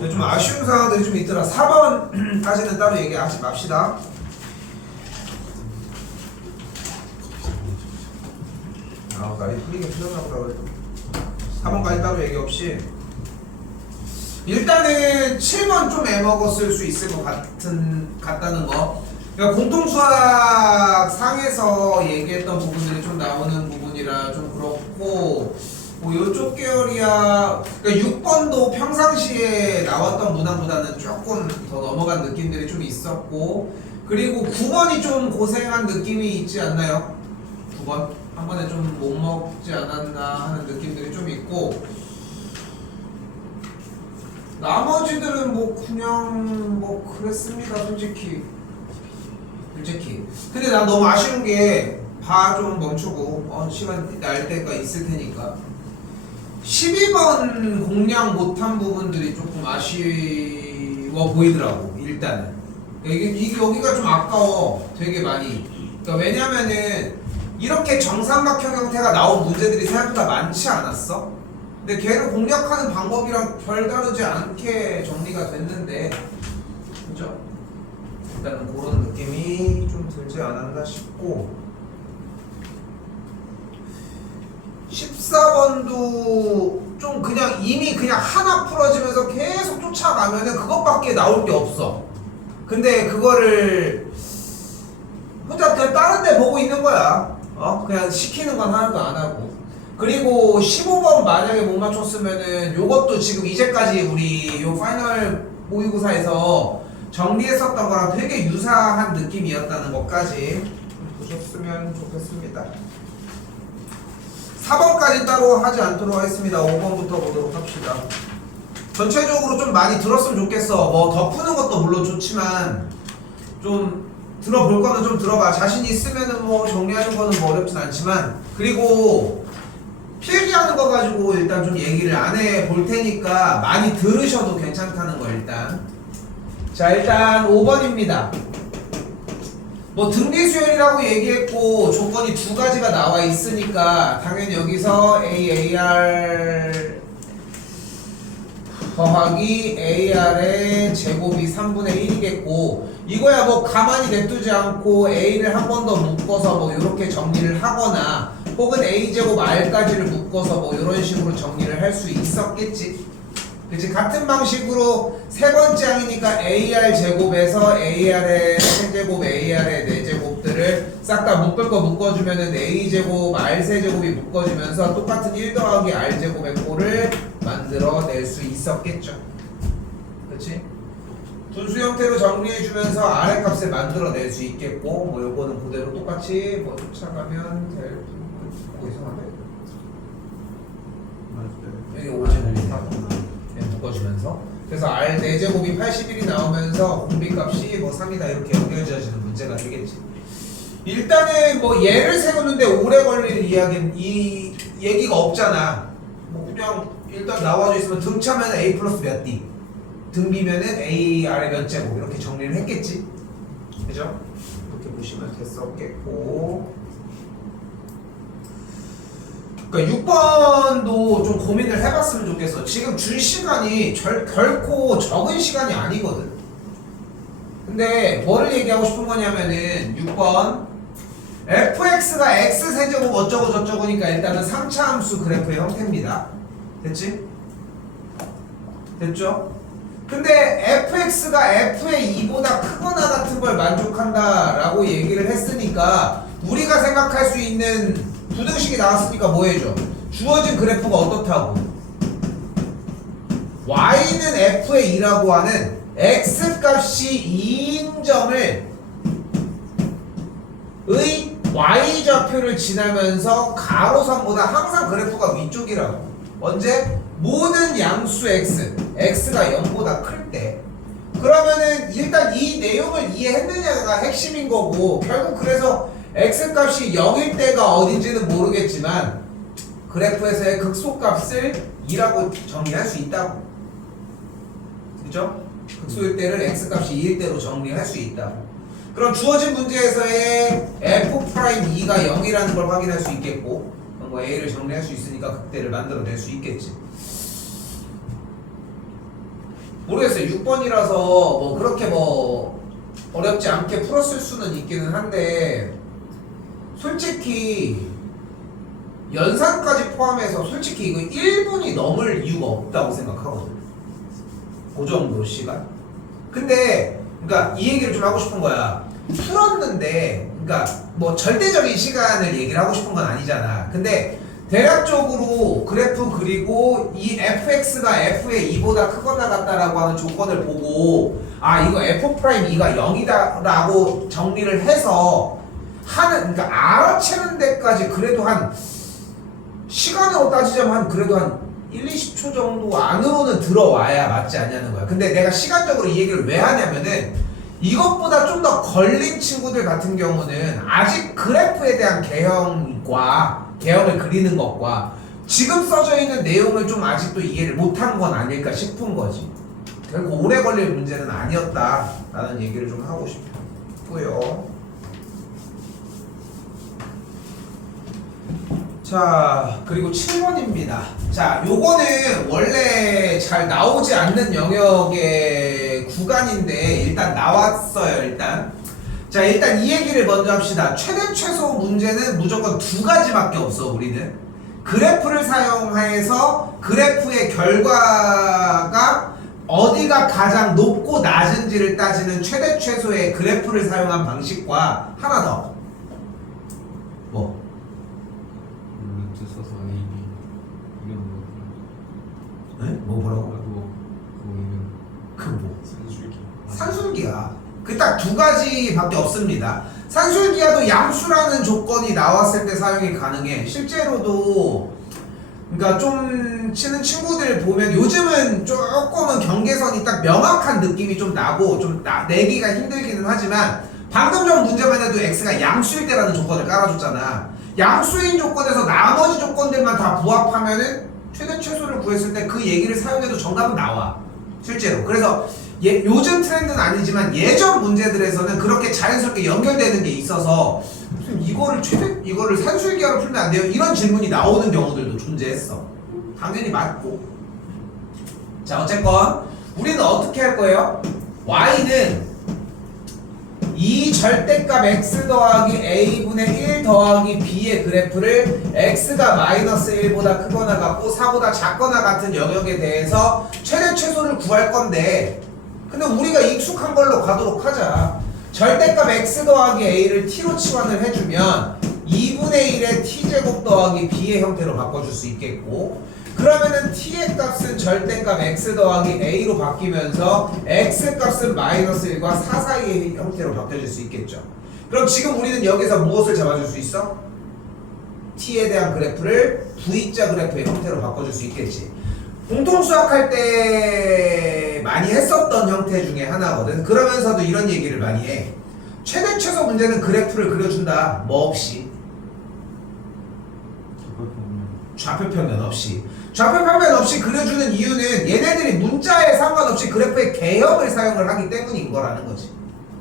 좀 아쉬운 상황들이 좀 있더라. 4번까지는 따로 얘기하지 맙시다. 날이 풀리게 풀렸나 보다 그래도 4번까지 따로 얘기 없이 일단은 7번 좀 애먹었을 수 있을 것 같다는 거. 그러니까 공통수학 상에서 얘기했던 부분들이 좀 나오는 부분이라 좀 그렇고 뭐 이쪽 계열이야. 그러니까 6번도 평상시에 나왔던 문항보다는 조금 더 넘어간 느낌들이 좀 있었고 그리고 9번이 좀 고생한 느낌이 있지 않나요? 9번 한 번에 좀 못 먹지 않았나 하는 느낌들이 좀 있고 나머지들은 뭐 그냥 뭐 그랬습니다 솔직히. 근데 난 너무 아쉬운 게 봐 좀 멈추고 시간 날 때가 있을 테니까 12번 공략 못한 부분들이 조금 아쉬워 보이더라고. 일단은 여기가 좀 아까워 되게 많이. 그러니까 왜냐면은 이렇게 정삼각형 형태가 나온 문제들이 생각보다 많지 않았어? 근데 걔를 공략하는 방법이랑 별다르지 않게 정리가 됐는데 그죠? 일단은 그런 느낌이 좀 들지 않았나 싶고 14번도 좀 그냥 이미 그냥 하나 풀어지면서 계속 쫓아가면은 그것밖에 나올 게 없어. 근데 그거를 혼자 그냥 다른 데 보고 있는 거야. 그냥 시키는 건 하나도 안 하고. 그리고 15번 만약에 못 맞췄으면은 요것도 지금 이제까지 우리 요 파이널 모의고사에서 정리했었던 거랑 되게 유사한 느낌이었다는 것까지 보셨으면 좋겠습니다. 4번까지 따로 하지 않도록 하겠습니다. 5번부터 보도록 합시다. 전체적으로 좀 많이 들었으면 좋겠어. 뭐 더 푸는 것도 물론 좋지만 좀 들어볼 거는 좀 들어봐. 자신 있으면은 뭐 정리하는 거는 뭐 어렵진 않지만 그리고 필기하는 거 가지고 일단 좀 얘기를 안 해 볼 테니까 많이 들으셔도 괜찮다는 거 일단. 자 일단 5번입니다. 뭐 등비 수열이라고 얘기했고 조건이 두 가지가 나와 있으니까 당연히 여기서 AR 더하기 AR의 제곱이 3분의 1이겠고 이거야 뭐 가만히 냅두지 않고 A를 한 번 더 묶어서 뭐 이렇게 정리를 하거나 혹은 A제곱 R까지를 묶어서 뭐 이런 식으로 정리를 할 수 있었겠지. 그치? 같은 방식으로 세 번째 항이니까 AR 제곱에서 AR의 세제곱, AR의 네제곱들을 싹 다 묶을 거 묶어주면은 A제곱, R세제곱이 묶어지면서 똑같은 1 더하기 R제곱의 꼴을 만들어낼 수 있었겠죠. 그치? 분수 형태로 정리해주면서 R의 값을 만들어낼 수 있겠고 뭐 요거는 그대로 똑같이 뭐 쫓아가면 될 이상한데? 여기 5제곱이 묶어주면서 그래서 R 4제곱이 81이 나오면서 공비값이 뭐 3이다 이렇게 연결지어지는 문제가 되겠지. 일단은 뭐 예를 세우는데 오래 걸릴 이야기는 이 얘기가 없잖아. 뭐 그냥 일단 나와져 있으면 등차면 A 플러스 몇 D 등비면은 AR의 몇 제곱 이렇게 정리를 했겠지. 그죠? 이렇게 보시면 됐었겠고 그러니까 6번도 좀 고민을 해봤으면 좋겠어. 지금 줄 시간이 결코 적은 시간이 아니거든. 근데 뭐를 얘기하고 싶은 거냐면은 6번 fx가 x세제곱 어쩌고 저쩌고니까 일단은 3차 함수 그래프의 형태입니다. 됐지? 됐죠? 근데 fx가 f의 2보다 크거나 같은 걸 만족한다 라고 얘기를 했으니까 우리가 생각할 수 있는 부등식이 나왔으니까 뭐 해줘? 주어진 그래프가 어떻다고? y는 f의 2라고 하는 x값이 2인 점을 의 y좌표를 지나면서 가로선보다 항상 그래프가 위쪽이라고. 언제? 모든 양수 x가 0보다 클 때. 그러면은 일단 이 내용을 이해했느냐가 핵심인 거고 결국 그래서 x값이 0일 때가 어딘지는 모르겠지만 그래프에서의 극소값을 2라고 정리할 수 있다고. 그죠? 극소일 때를 x값이 2일 때로 정리할 수 있다고. 그럼 주어진 문제에서의 f'2가 0이라는 걸 확인할 수 있겠고 뭐 a를 정리할 수 있으니까 극대를 만들어낼 수 있겠지. 모르겠어요. 6번이라서 뭐 그렇게 뭐 어렵지 않게 풀었을 수는 있기는 한데 솔직히 연산까지 포함해서 솔직히 이거 1분이 넘을 이유가 없다고 생각하거든. 그 정도 시간. 근데 그러니까 이 얘기를 좀 하고 싶은 거야. 풀었는데 그러니까 뭐 절대적인 시간을 얘기를 하고 싶은 건 아니잖아. 근데 대략적으로 그래프 그리고 이 fx가 f의 2보다 크거나 같다라고 하는 조건을 보고 아 이거 f'2가 0이다 라고 정리를 해서 하는 그러니까 알아채는 데까지 그래도 한 시간으로 따지자면 한 그래도 한 1, 20초 정도 안으로는 들어와야 맞지 않냐는 거야. 근데 내가 시간적으로 이 얘기를 왜 하냐면은 이것보다 좀 더 걸린 친구들 같은 경우는 아직 그래프에 대한 개형을 그리는 것과 지금 써져 있는 내용을 좀 아직도 이해를 못한 건 아닐까 싶은 거지. 결국 오래 걸릴 문제는 아니었다라는 얘기를 좀 하고 싶고요. 자, 그리고 7번입니다. 자, 요거는 원래 잘 나오지 않는 영역의 구간인데 일단 나왔어요, 일단. 자, 일단 이 얘기를 먼저 합시다. 최대 최소 문제는 무조건 두 가지밖에 없어, 우리는. 그래프를 사용해서 그래프의 결과가 어디가 가장 높고 낮은지를 따지는 최대 최소의 그래프를 사용한 방식과 하나 더. 뭐? 루트 써서 AB 이건 뭐? 네? 뭐 뭐라고? 그거 그 뭐? 산술기. 산술기야. 그 딱 두 가지밖에 없습니다. 산술기야도 양수라는 조건이 나왔을 때 사용이 가능해. 실제로도 그러니까 좀 치는 친구들 보면 요즘은 조금은 경계선이 딱 명확한 느낌이 좀 나고 좀 내기가 힘들기는 하지만 방금 전 문제만 해도 x가 양수일 때라는 조건을 깔아줬잖아. 양수인 조건에서 나머지 조건들만 다 부합하면은 최대 최소를 구했을 때 그 얘기를 사용해도 정답은 나와. 실제로. 그래서 요즘 트렌드는 아니지만 예전 문제들에서는 그렇게 자연스럽게 연결되는 게 있어서 무슨 이거를 산술기하로 풀면 안 돼요? 이런 질문이 나오는 경우들도 존재했어. 당연히 맞고. 자, 어쨌건 우리는 어떻게 할 거예요? y는 이 절대값 x 더하기 a분의 1 더하기 b의 그래프를 x가 마이너스 1보다 크거나 같고 4보다 작거나 같은 영역에 대해서 최대 최소를 구할 건데 근데 우리가 익숙한 걸로 가도록 하자. 절대값 x 더하기 a를 t로 치환을 해주면 2분의 1의 t제곱 더하기 b의 형태로 바꿔줄 수 있겠고 그러면은 t의 값은 절대값 x 더하기 a로 바뀌면서 x 값은 마이너스 1과 4 사이의 형태로 바뀌어질 수 있겠죠. 그럼 지금 우리는 여기서 무엇을 잡아줄 수 있어? t에 대한 그래프를 v자 그래프의 형태로 바꿔줄 수 있겠지. 공통수학할 때 많이 했었던 형태 중에 하나거든. 그러면서도 이런 얘기를 많이 해. 최대 최소 문제는 그래프를 그려준다. 뭐 없이? 좌표평면 없이. 좌표평면 없이 그려주는 이유는 얘네들이 문자에 상관없이 그래프의 개형을 사용을 하기 때문인 거라는 거지.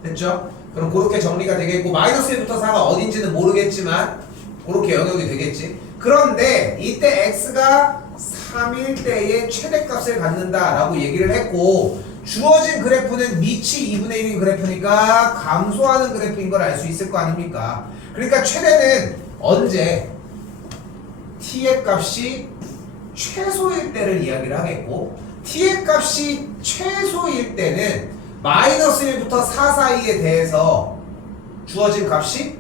됐죠? 그럼 그렇게 정리가 되겠고 마이너스 1부터 4가 어딘지는 모르겠지만 그렇게 영역이 되겠지. 그런데 이때 x가 3일 때의 최대값을 갖는다라고 얘기를 했고 주어진 그래프는 밑이 2분의 1인 그래프니까 감소하는 그래프인 걸 알 수 있을 거 아닙니까? 그러니까 최대는 언제? t의 값이 최소일 때를 이야기를 하겠고 t의 값이 최소일 때는 마이너스 1부터 4 사이에 대해서 주어진 값이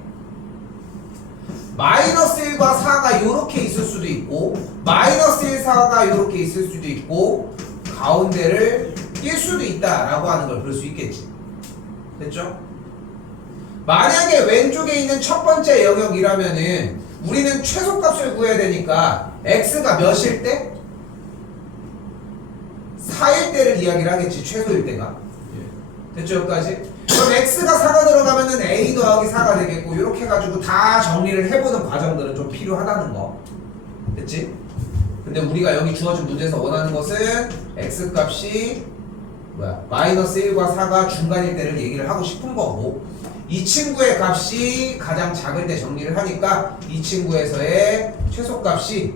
마이너스 1과 4가 이렇게 있을 수도 있고 마이너스 1, 4가 이렇게 있을 수도 있고 가운데를 낄 수도 있다라고 하는 걸 볼 수 있겠지. 됐죠? 만약에 왼쪽에 있는 첫 번째 영역이라면은 우리는 최소값을 구해야 되니까 x가 몇일 때? 4일 때를 이야기를 하겠지. 최소일 때가. 됐죠? 여기까지? 그럼 x가 4가 들어가면은 a 더하기 4가 되겠고 이렇게 해가지고 다 정리를 해보는 과정들은 좀 필요하다는 거. 됐지? 근데 우리가 여기 주어진 문제에서 원하는 것은 x 값이 마이너스 1과 4가 중간일 때를 얘기를 하고 싶은 거고 이 친구의 값이 가장 작을 때 정리를 하니까 이 친구에서의 최소값이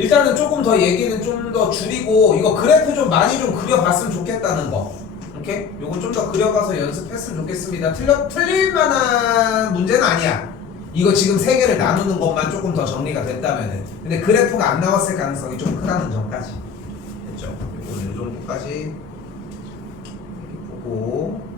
일단은 조금 더 얘기는 좀 더 줄이고 이거 그래프 좀 많이 좀 그려봤으면 좋겠다는 거. 오케이? 요거 좀 더 그려가서 연습했으면 좋겠습니다. 틀릴 만한 문제는 아니야. 이거 지금 세 개를 나누는 것만 조금 더 정리가 됐다면은. 근데 그래프가 안 나왔을 가능성이 좀 크다는 점까지. 됐죠? 요거는 요 정도까지 보고.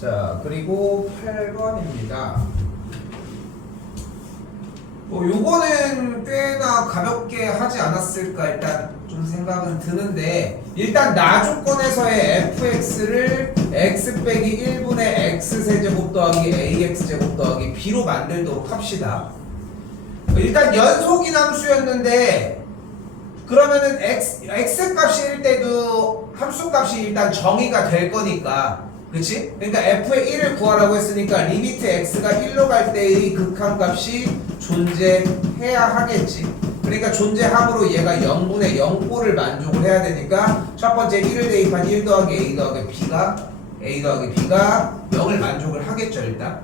자, 그리고 8번입니다. 요거는 꽤나 가볍게 하지 않았을까 일단 좀 생각은 드는데, 일단 나 조건에서의 fx를 x 빼기 1분의 x세제곱 더하기 ax제곱 더하기 b로 만들도록 합시다. 일단 연속인 함수였는데 그러면은 x 값일 때도 함수 값이 일단 정의가 될 거니까, 그치? 그러니까 f의 1을 구하라고 했으니까 리미트 x가 1로 갈 때의 극한값이 존재해야 하겠지. 그러니까 존재함으로 얘가 0분의 0꼴을 만족을 해야 되니까 첫 번째 1을 대입한 1 더하기 a 더하기 b가 0을 만족을 하겠죠 일단.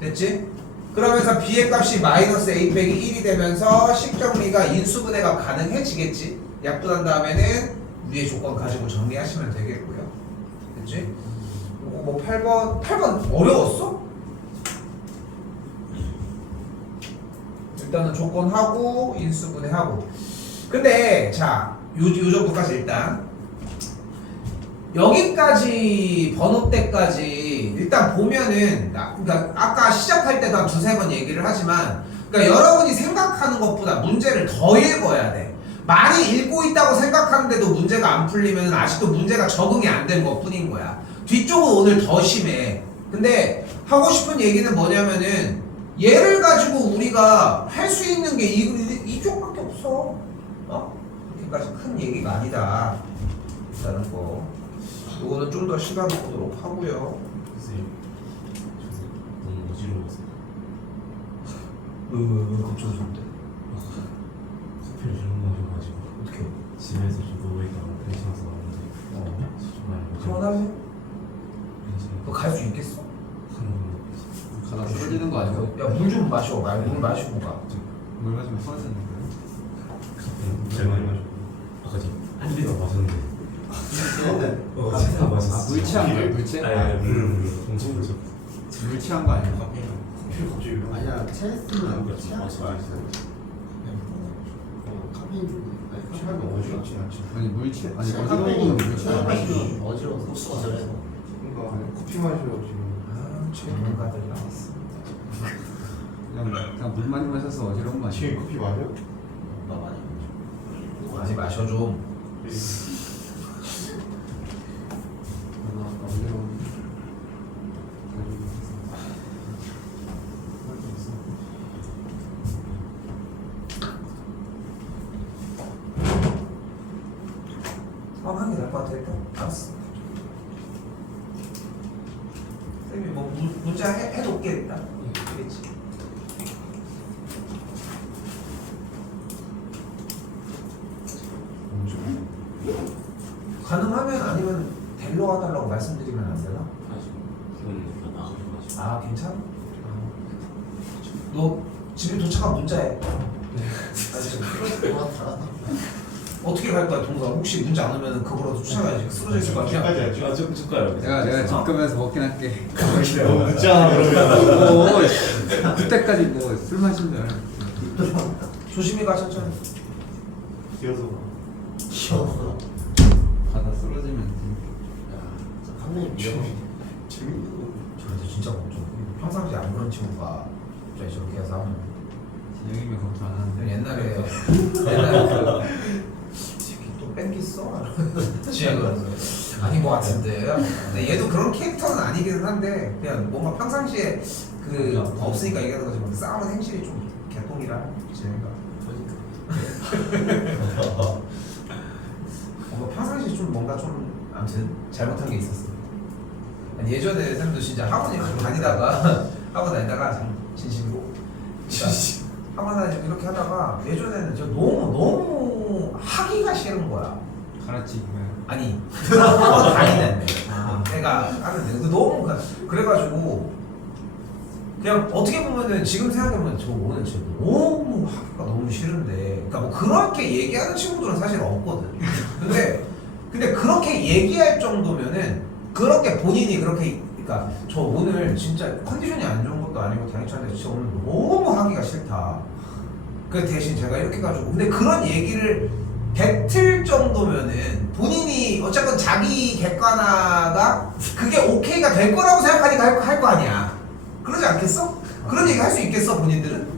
됐지? 그러면서 b의 값이 마이너스 a 빼기 1이 되면서 식정리가 인수분해가 가능해지겠지. 약분한 다음에는 위의 조건 가지고 정리하시면 되겠고요. 됐지? 뭐 8번 어려웠어? 일단은 조건하고 인수분해하고. 근데 자, 요 정도까지 일단 여기까지 번호대까지 일단 보면은 그러니까 아까 시작할 때도 한 두세 번 얘기를 하지만, 그러니까 여러분이 생각하는 것보다 문제를 더 읽어야 돼. 많이 읽고 있다고 생각하는데도 문제가 안 풀리면 아직도 문제가 적응이 안 된 것뿐인 거야. 뒤쪽은 오늘 더 심해. 근데 하고 싶은 얘기는 뭐냐면은 얘를 가지고 우리가 할 수 있는 게 이쪽밖에 없어. 그렇게까지 큰 얘기가 아니다 라는 거. 이거는 좀 더 시간 보도록 하고요. 선생님, 너무 어지러웠어요. 걱정 좀 돼. 커피를 잘못 마셔가지고 어떻게? 집에서 좀 누워있다가 괜찮아서 왔는데 정말 그만하지? 너 갈 수 있겠어? 가다 쓰러지는 거 아니야? 야, 물 좀 마셔. 물 마시고 가. 물 마시면 쓰러지는 거예요? 제일 많이 마셨고 아까 한 리터 마셨는데 세상 마셨어. 물 취한 거야? 물 취한 거야? 물 엄청 마셨어. 물 취한 거 아니야? 커피 갑자기 왜 아니야, 체스는 그렇지. 취할 수 있어. 카페인 좀 취하면 어지럽지 않지. 아니 물 취 아니 어지러운 카페인 거는 물 취한 거야. 어지러워서 어지러워서. 그러니까 커피 마셔요 지금. 전문가들 나왔어. 그냥 물 많이 마셔서 어지러운 거 지금 아니야? 커피 마셔? 나 많이. 많이 마셔 좀. 어지러워. 하는 게 나을 것 같아 일단. 알았어. 쌤이 뭐 문자 해놓게 일단. 되겠지. 가능하면 아니면 델로 와달라고 말씀드리면 안 되나? 아 괜찮아? 너 집에 도착하면 문자해. 와, 잘한다. 어떻게 갈 거야 동서? 혹시 문자 안 오면 그거라도 쫓아가야지. 쓰러져 있을 거 아니야? 좀 줄까요? 내가 집 가면서 먹긴 할게. 너무 늦지 않아 그러면. 그때까지 뭐 술 마신 줄 알아. 조심히 가 천천히. 기어서. 귀여워. 가다 쓰러지면 카페인 위험해. 재밌는 저한테 진짜 걱정. 평상시에 안 그런 친구가 갑자기 저렇게 해서 하면. 진영이면 걱정 안 하는데. 옛날에 그 새끼 또 뺑기써? 지금 아닌 것 같은데. 근데 얘도 그런 캐릭터는 아니기는 한데 그냥 뭔가 평상시에 그 없으니까 얘기하는 거지만 싸우는 행실이 좀 개똥이라 지내가. 뭔가 평상시에 좀 뭔가 좀 아무튼 잘못한 게 있었어. 아니, 예전에 쌤도 진짜 학원에 다니다가 학원 다니다가 진심으로. 학원 다니고 이렇게 하다가 예전에는 저 너무 하기가 싫은 거야. 가르치. 아니 학원 다니는데 아. 내가 하는데 그 너무 그래가지고 그냥 어떻게 보면은 지금 생각해보면 저 오늘 진짜 너무 학교가 너무 싫은데 그러니까 뭐 그렇게 얘기하는 친구들은 사실 없거든. 근데 그렇게 얘기할 정도면은 그렇게 본인이 그렇게 그러니까 저 오늘 진짜 컨디션이 안 좋은 것도 아니고 당연찮은데 진짜 오늘 너무 하기가 싫다. 그 대신 제가 이렇게 가지고 근데 그런 얘기를 뱉을 정도면은 본인이 어쨌건 자기 객관화가 그게 오케이가 될 거라고 생각하니까 할 거 아니야. 그러지 않겠어? 그런 얘기 할 수 있겠어 본인들은?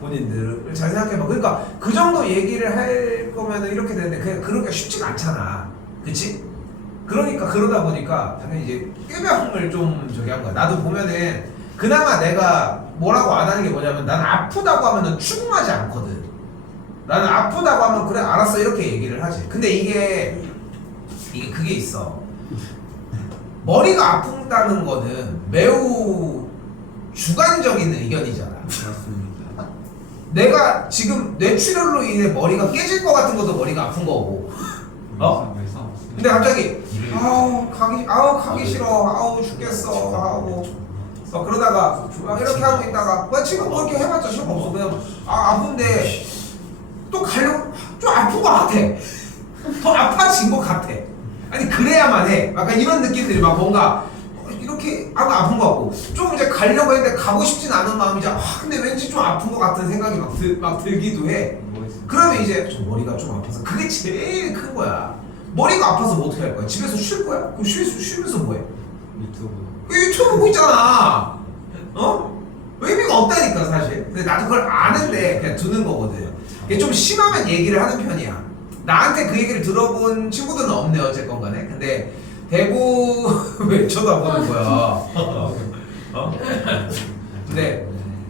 본인들을 잘 생각해봐. 그러니까 그 정도 얘기를 할 거면은 이렇게 되는데 그러기가 쉽지가 않잖아. 그치? 그러니까 그러다 보니까 당연히 이제 꾀병을 좀 저기 한 거야. 나도 보면은 그나마 내가 뭐라고 안 하는 게 뭐냐면 난 아프다고 하면은 추궁하지 않거든. 나는 아프다고 하면 그래 알았어 이렇게 얘기를 하지. 근데 이게 그게 있어. 머리가 아픈다는 거는 매우 주관적인 의견이잖아. 맞습니다. 내가 지금 뇌출혈로 인해 머리가 깨질 것 같은 것도 머리가 아픈 거고. 근데 갑자기 가기 싫어. 아우 죽겠어. 아우 그러다가 막 이렇게 하고 있다가 지금 뭐 이렇게 해봤자 소용없어. 그냥 아픈데 또 가려고 좀 아픈 것 같아. 더 아파진 것 같아. 아니 그래야만 해. 약간 이런 느낌들이 막 뭔가 이렇게 아픈 것 같고 좀 이제 가려고 했는데 가고 싶진 않은 마음이지. 근데 왠지 좀 아픈 것 같은 생각이 막 들기도 해. 그러면 이제 좀 머리가 좀 아파서 그게 제일 큰 거야. 머리가 아파서 뭐 어떻게 할 거야? 집에서 쉴 거야? 그럼 쉬면서 뭐해? 유튜브 보고 있잖아. 의미가 없다니까 사실. 근데 나도 그걸 아는데 그냥 두는 거거든. 이게 좀 심하면 얘기를 하는 편이야. 나한테 그 얘기를 들어본 친구들은 없네 어쨌건 간에. 근데 대부분 왜 쳐다보는 거야?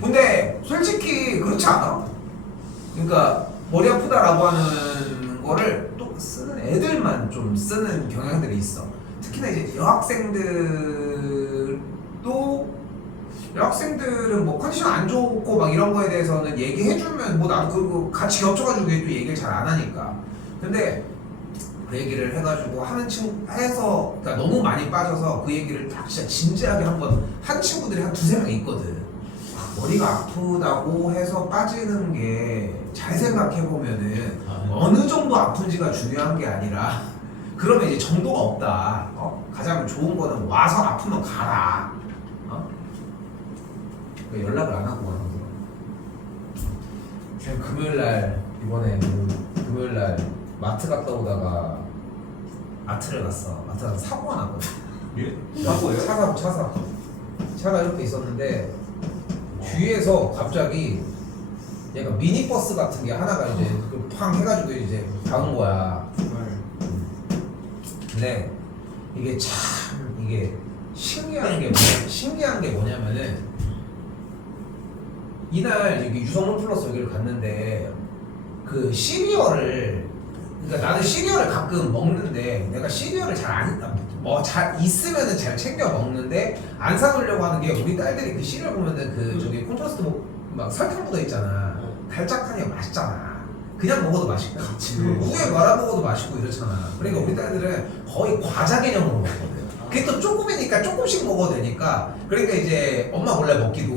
근데 솔직히 그렇지 않아? 그러니까 머리 아프다라고 하는 거를 또 쓰는 애들만 좀 쓰는 경향들이 있어. 특히나 이제 여학생들은 뭐 컨디션 안 좋고 막 이런 거에 대해서는 얘기해주면 뭐 나도 그거 같이 겹쳐가지고 또 얘기를 잘 안 하니까. 근데 그 얘기를 해가지고 해서 그러니까 너무 많이 빠져서 그 얘기를 딱 진짜 진지하게 한번 한 친구들이 한 두세 명 있거든. 머리가 아프다고 해서 빠지는 게 잘 생각해보면은 어느 정도 아픈지가 중요한 게 아니라 그러면 이제 정도가 없다. 가장 좋은 거는 와서 아프면 가라. 왜 연락을 안 하고 가는 거야? 지금 금요일날 이번에 금요일날 마트 갔다 오다가 마트를 갔어. 마트 가서 사고가 났거든. 사고예요? 차가 이렇게 있었는데 뒤에서 갑자기 얘가 미니버스 같은 게 하나가 이제 팡 해가지고 이제 박은 거야. 근데 이게 신기한 게 뭐냐면은 이날 여기 유성문 플러스 여기를 갔는데 그 시리얼을 그러니까 나는 시리얼을 가끔 먹는데 내가 시리얼을 잘 있으면은 잘 챙겨 먹는데 안 사놓으려고 하는 게 우리 딸들이 그 시리얼 보면은 그 저기 콘트라스트 막 설탕 묻어 있잖아. 달짝하니까 맛있잖아. 그냥 먹어도 맛있고 우유에 말아 먹어도 맛있고 이렇잖아. 그러니까 우리 딸들은 거의 과자 개념으로 먹거든. 그게 또 조금이니까 조금씩 먹어도 되니까 그러니까 이제 엄마 몰래 먹기도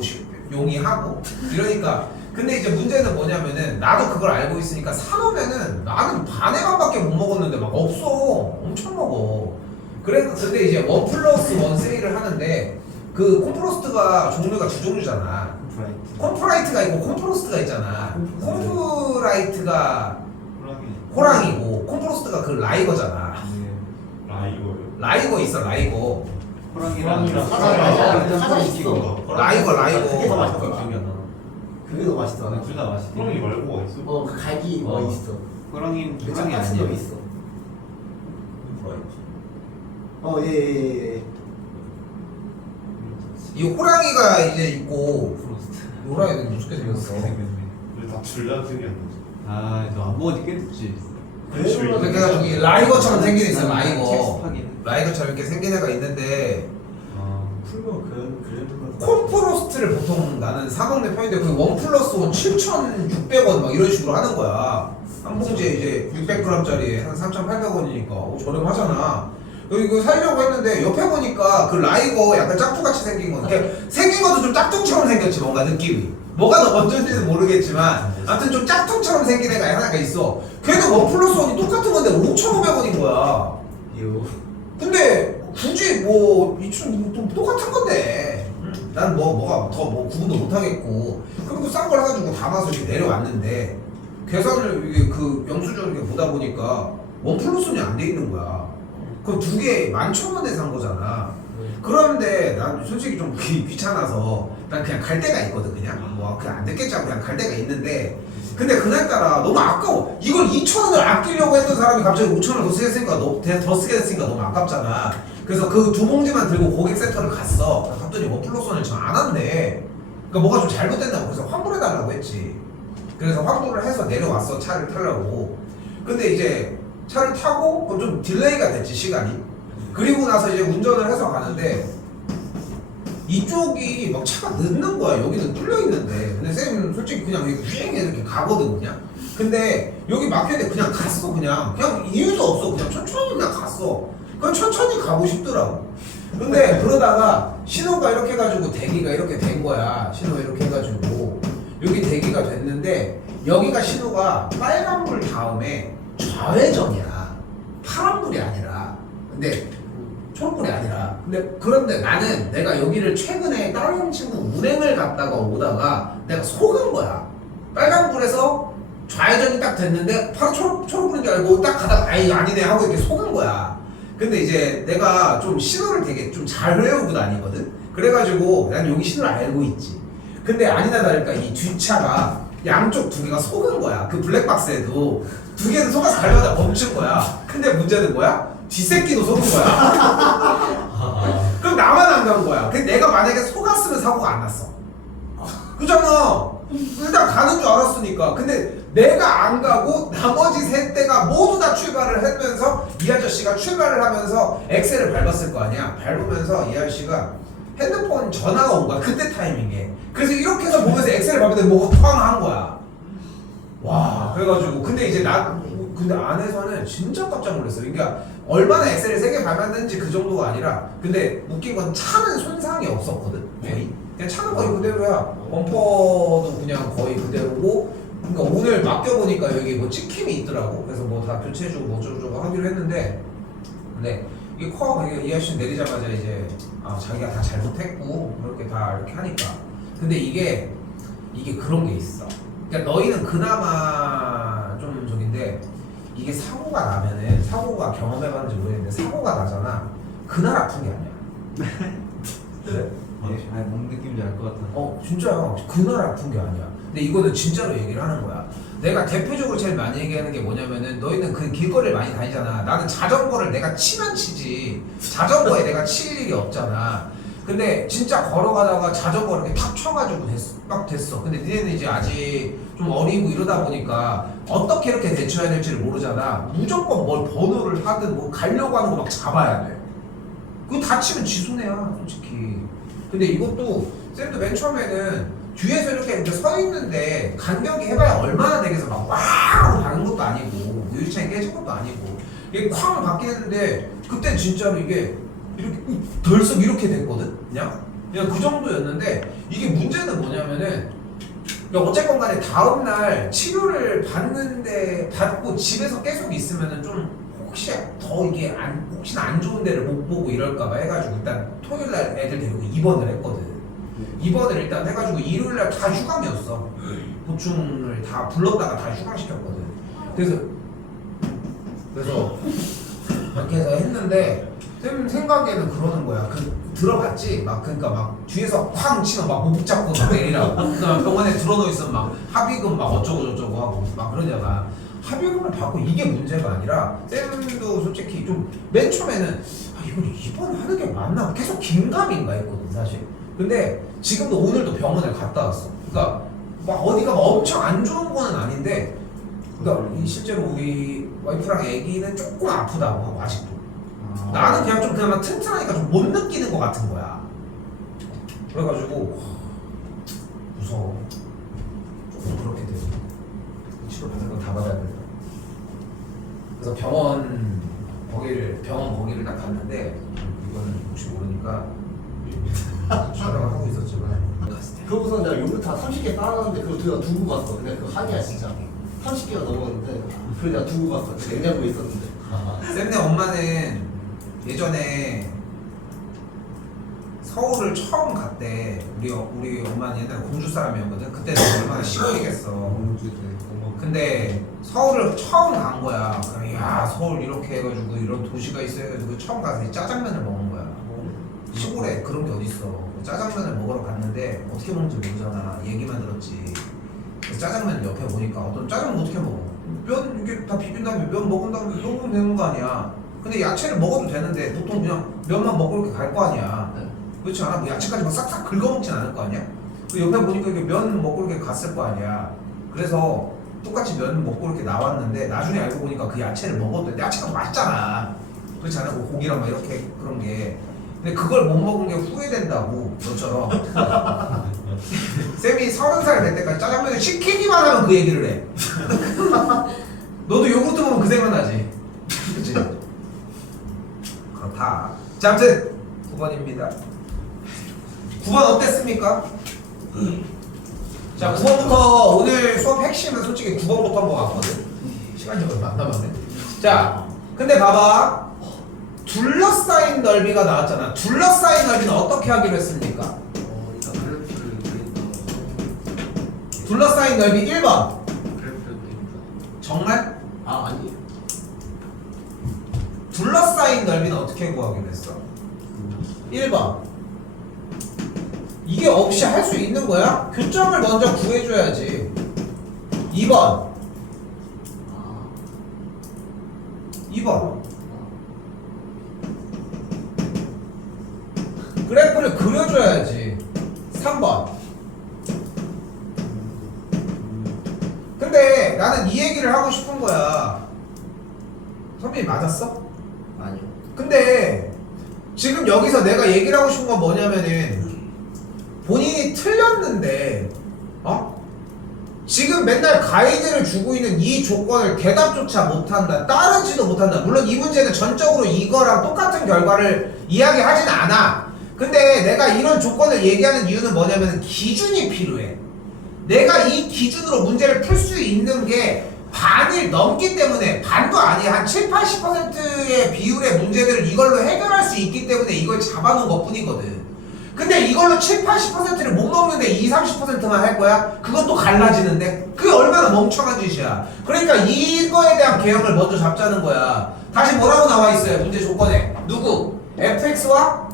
용이하고 이러니까. 근데 이제 문제는 뭐냐면은 나도 그걸 알고 있으니까 사놓으면은 나는 반의 반밖에 못 먹었는데 막 없어. 엄청 먹어. 그래서 근데 이제 1+1 세일을 하는데 그 콤프로스트가 종류가 두 종류잖아. 콤프라이트가 있고 콤프로스트가 있잖아. 콤프라이트가 호랑이고 콤프로스트가 그 라이거잖아. 라이거 있어. 라이거. 호랑이랑 사자 있어. 라이거. 그게 더 맛있어. 그게 더 맛있어. 둘 다 맛있어. 호랑이 말고 뭐 있어? 그 갈기 있어. 호랑이 그 같은 놈 있어. 예. 이 호랑이가 이제 있고 호랑이는 무섭게 생겼어. 둘다 생겼는지. 너 안 먹으니 꽤 됐지. 그러니까 저기 라이거처럼 생긴 애 있어. 라이거. 책스파기는. 라이거처럼 이렇게 생긴 애가 있는데 풀면 그래도 콤프로스트를 보통 나는 사 먹는 편인데 그 1+1 7,600원 막 이런 식으로 하는 거야. 한 봉지에 이제 600g짜리에 한 3,800원이니까 저렴하잖아. 이거 사려고 했는데 옆에 보니까 그 라이거 약간 짝퉁같이 생긴 거 이렇게 생긴 것도 좀 짝퉁처럼 생겼지 뭔가 느낌이. 뭐가 더 먼저인지는 모르겠지만 아무튼 좀 짝퉁처럼 생긴 애가 하나가 있어. 걔도 원 플러스 원이 똑같은 건데 5,500원인 거야. 요. 근데 굳이 뭐 이춘 좀 똑같은 건데 난 뭐가 더 뭐 구분도 못 하겠고 그리고 싼 걸 해가지고 담아서 이렇게 내려왔는데 계산을 이게 그 영수증을 이렇게 보다 보니까 원 플러스원이 안 돼 있는 거야. 그럼 두 개 11,000원에 산 거잖아. 그런데 난 솔직히 좀 귀찮아서 난 그냥 갈 데가 있거든. 그냥 뭐 그냥 안 됐겠지 하고 그냥 갈 데가 있는데 근데 그날따라 너무 아까워. 이걸 2,000원을 아끼려고 했던 사람이 갑자기 5,000원 더 쓰겠으니까 더 쓰게 됐으니까 너무 아깝잖아. 그래서 그 두 봉지만 들고 고객센터를 갔어. 갔더니 원 플러스 원을 지금 안 한대. 그러니까 뭐가 좀 잘못됐다고. 그래서 환불해달라고 했지. 그래서 환불을 해서 내려왔어. 차를 타려고. 근데 이제 차를 타고 좀 딜레이가 됐지 시간이. 그리고 나서 이제 운전을 해서 가는데 이쪽이 막 차가 늦는 거야. 여기는 뚫려 있는데. 근데 쌤 솔직히 그냥 휘행 이렇게 가거든 그냥. 근데 여기 막혔는데 그냥 갔어 그냥 이유도 없어. 그냥 천천히 그냥 갔어. 그냥 천천히 가고 싶더라고. 근데 그러다가 신호가 이렇게 해가지고 대기가 이렇게 된 거야. 신호 이렇게 해가지고 여기 대기가 됐는데 여기가 신호가 빨간불 다음에 좌회전이야. 파란불이 아니라. 근데 초록불이 아니라. 근데 그런데 나는 내가 여기를 최근에 다른 친구 운행을 갔다가 오다가 내가 속은 거야. 빨간불에서 좌회전이 딱 됐는데 바로 초록불인 줄 알고 딱 가다가 아이 아니네 하고 이렇게 속은 거야. 근데 이제 내가 좀 신호를 되게 좀 잘 외우고 다니거든. 그래가지고 난 여기 신호를 알고 있지. 근데 아니나 다를까 이 뒷차가 양쪽 두 개가 속은 거야. 그 블랙박스에도 두 개는 속아서 가려다 멈춘 거야. 근데 문제는 뭐야? 뒷새끼도 속은 거야. 그럼 나만 안 간 거야. 근데 내가 만약에 속았으면 사고가 안 났어. 그잖아. 일단 가는 줄 알았으니까. 근데 내가 안 가고 나머지 세 대가 모두 다 출발을 하면서 이 아저씨가 출발을 하면서 엑셀을 밟았을 거 아니야. 밟으면서 이 아저씨가 핸드폰 전화가 온 거야. 그때 타이밍에. 그래서 이렇게 해서 보면서 엑셀을 밟는데 뭐가 쾅 한 거야. 와. 그래가지고 근데 이제 근데 안에서는 진짜 깜짝 놀랐어. 그러니까 얼마나 엑셀을 세게 밟았는지 그 정도가 아니라 근데 웃긴 건 차는 손상이 없었거든. 거의. 그냥 차는 거의 그대로야. 범퍼도 그냥 거의 그대로고. 그러니까 오늘 맡겨보니까 여기 뭐 찍힘이 있더라고. 그래서 뭐 다 교체해주고 뭐 어쩌고저쩌고 하기로 했는데 근데 이 이 아저씨 내리자마자 이제 자기가 다 잘못했고 그렇게 다 이렇게 하니까 근데 이게 그런 게 있어. 그러니까 너희는 그나마 좀 저긴데 이게 사고가 나면은 사고가 경험해봤는지 모르겠는데 사고가 나잖아. 그날 아픈 게 아니야. 그래? 아니 뭔 느낌인지 알 것 같아. 진짜야. 그날 아픈 게 아니야. 근데 이거는 진짜로 얘기를 하는 거야. 내가 대표적으로 제일 많이 얘기하는 게 뭐냐면은 너희는 그 길거리를 많이 다니잖아. 나는 자전거를 내가 치면 치지 자전거에 내가 칠 일이 없잖아. 근데 진짜 걸어가다가 자전거 이렇게 탁 쳐가지고 막 됐어. 근데 니네는 이제 아직 좀 어리고 이러다 보니까 어떻게 이렇게 대처해야 될지를 모르잖아. 무조건 뭘 번호를 하든 뭐 가려고 하는 거 막 잡아야 돼. 그거 다치면 지 손해야 솔직히. 근데 이것도 쌤도 맨 처음에는 뒤에서 이렇게 서 있는데 간격이 해봐야 얼마나 되겠어. 막 와우 가는 것도 아니고 유리창이 깨진 것도 아니고 이게 쾅 바뀌는데 그때 진짜로 이게 이렇게 덜썩 이렇게 됐거든. 그냥 그 정도였는데 이게 문제는 뭐냐면은 어쨌건 간에 다음날 치료를 받고 집에서 계속 있으면은 좀 혹시 더 이게 혹시나 안 좋은 데를 못 보고 이럴까봐 해가지고 일단 토요일날 애들 데리고 입원을 했거든. 입원을 일단 해가지고 일요일날 다 휴강이었어. 보충을 다 불렀다가 다 휴강시켰거든. 그래서 이렇게 해서 했는데 쌤 생각에는 그러는 거야. 들어갔지? 그러니까 막 뒤에서 쾅 치면 막 목 잡고 막 내리라고. 그다음에 병원에 들어놓여 있으면 막 합의금 막 어쩌고 저쩌고 하고 막 그러잖아. 합의금을 받고 이게 문제가 아니라 쌤도 솔직히 좀 맨 처음에는 이걸 입원하는 게 맞나? 계속 긴가민가 했거든 사실. 근데 지금도 오늘도 병원에 갔다 왔어. 그러니까 막 어디가 엄청 안 좋은 거는 아닌데 그러니까 실제로 우리 와이프랑 애기는 조금 아프다고 하고 아직도. 나는 그냥 좀 그나마 튼튼하니까 좀 못 느끼는 것 같은 거야. 그래가지고 무서워. 조금 그렇게 돼. 치료 받는 건 다 받아야 된다. 그래서 병원 거기를 딱 갔는데 이거는 혹시 모르니까 촬영을 하고 있었지만 그러고서 내가 요구르트 한 30개 쌓아놨는데 그거 내가 두고 갔어. 근데 그거 한이야 진짜. 30개가 넘었는데 그걸 내가 두고 갔어. 그 냉장고에 있었는데. 쌤네 엄마는 예전에 서울을 처음 갔대. 우리 엄마는 옛날에 공주 사람이었거든. 그때는 얼마나 시골이겠어. 근데 서울을 처음 간 거야. 그럼 야 서울 이렇게 해가지고 이런 도시가 있어 해가지고 처음 가서 이 짜장면을 먹은 거야. 시골에 그런 게 어딨어. 짜장면을 먹으러 갔는데 어떻게 먹는지 모르잖아. 얘기만 들었지. 그래서 짜장면 옆에 보니까 어떤 짜장면 어떻게 먹어? 면 이게 다 비빈 다음에 면 먹은 다음에 먹으면 되는 거 아니야. 근데 야채를 먹어도 되는데 보통 그냥 면만 먹고 이렇게 갈 거 아니야. 그렇지 않아? 뭐 야채까지 막 싹싹 긁어먹진 않을 거 아니야? 그 옆에 보니까 이게 면 먹고 이렇게 갔을 거 아니야. 그래서 똑같이 면 먹고 이렇게 나왔는데 나중에 알고 보니까 그 야채를 먹어도 돼. 야채가 더 맛있잖아. 그렇지 않아? 뭐 고기랑 막 이렇게 그런 게. 근데 그걸 못 먹은 게 후회된다고 너처럼. 쌤이 30살 될 때까지 짜장면을 시키기만 하면 그 얘기를 해. 너도 요구르트 먹으면 그 생각나지? 그치? 그렇다. 자, 아무튼 9번입니다. 9번 어땠습니까? 자, 9번부터 오늘 수업 핵심은 솔직히 9번부터 한 거 같거든. 시간이 얼마 안 남았네. 자, 근데 봐봐. 둘러싸인 넓이가 나왔잖아. 둘러싸인 넓이는 어떻게 하기로 했습니까? 일단 그래프를 그린다. 둘러싸인 넓이 1번. 그래프를 그린다. 정말? 아니. 둘러싸인 넓이는 어떻게 구하기로 했어? 1번. 이게 없이 할 수 있는 거야? 교점을 먼저 구해줘야지. 2번. 2번. 그래프를 그려줘야지. 3번. 근데 나는 이 얘기를 하고 싶은 거야. 선배님 맞았어? 아니요. 근데 지금 여기서 내가 얘기를 하고 싶은 건 뭐냐면은 본인이 틀렸는데 지금 맨날 가이드를 주고 있는 이 조건을 대답조차 못한다, 따르지도 못한다. 물론 이 문제는 전적으로 이거랑 똑같은 결과를 이야기하진 않아. 근데 내가 이런 조건을 얘기하는 이유는 뭐냐면 기준이 필요해. 내가 이 기준으로 문제를 풀 수 있는 게 반을 넘기 때문에, 반도 아니야, 한 7, 80%의 비율의 문제들을 이걸로 해결할 수 있기 때문에 이걸 잡아놓은 것 뿐이거든. 근데 이걸로 7, 80%를 못 먹는데 2, 30%만 할 거야? 그것도 갈라지는데? 그게 얼마나 멍청한 짓이야. 그러니까 이거에 대한 개형을 먼저 잡자는 거야. 다시 뭐라고 나와 있어요? 문제 조건에 누구? fx와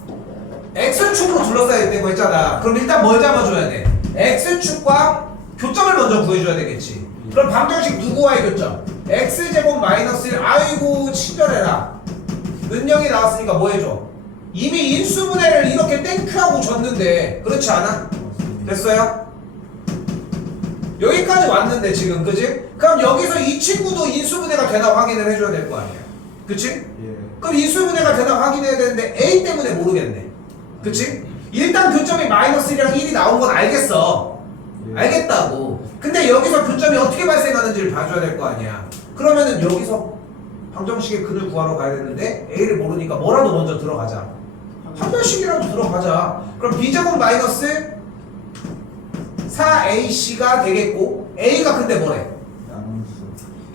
x축으로 둘러싸여 있다고 했잖아. 그럼 일단 뭘 잡아줘야 돼? x축과 교점을 먼저 구해줘야 되겠지. 그럼 방정식 누구와의 교점? x제곱 마이너스 1. 아이고 친절해라. 은영이 나왔으니까 뭐 해줘? 이미 인수분해를 이렇게 땡큐하고 줬는데 그렇지 않아? 됐어요? 여기까지 왔는데 지금 그지? 그럼 여기서 이 친구도 인수분해가 되나 확인을 해줘야 될 거 아니야. 그치? 예. 그럼 인수분해가 되나 확인해야 되는데 A 때문에 모르겠네. 그치? 일단 교점이 마이너스 1이랑 1이 나온 건 알겠어. 예. 알겠다고. 근데 여기서 교점이 어떻게 발생하는지를 봐줘야 될 거 아니야. 그러면은 여기서 방정식의 근을 구하러 가야 되는데 A를 모르니까 뭐라도 먼저 들어가자. 판별식이라도 들어가자. 그럼 B제곱 마이너스 4AC가 되겠고, A가 근데 뭐래? 양수.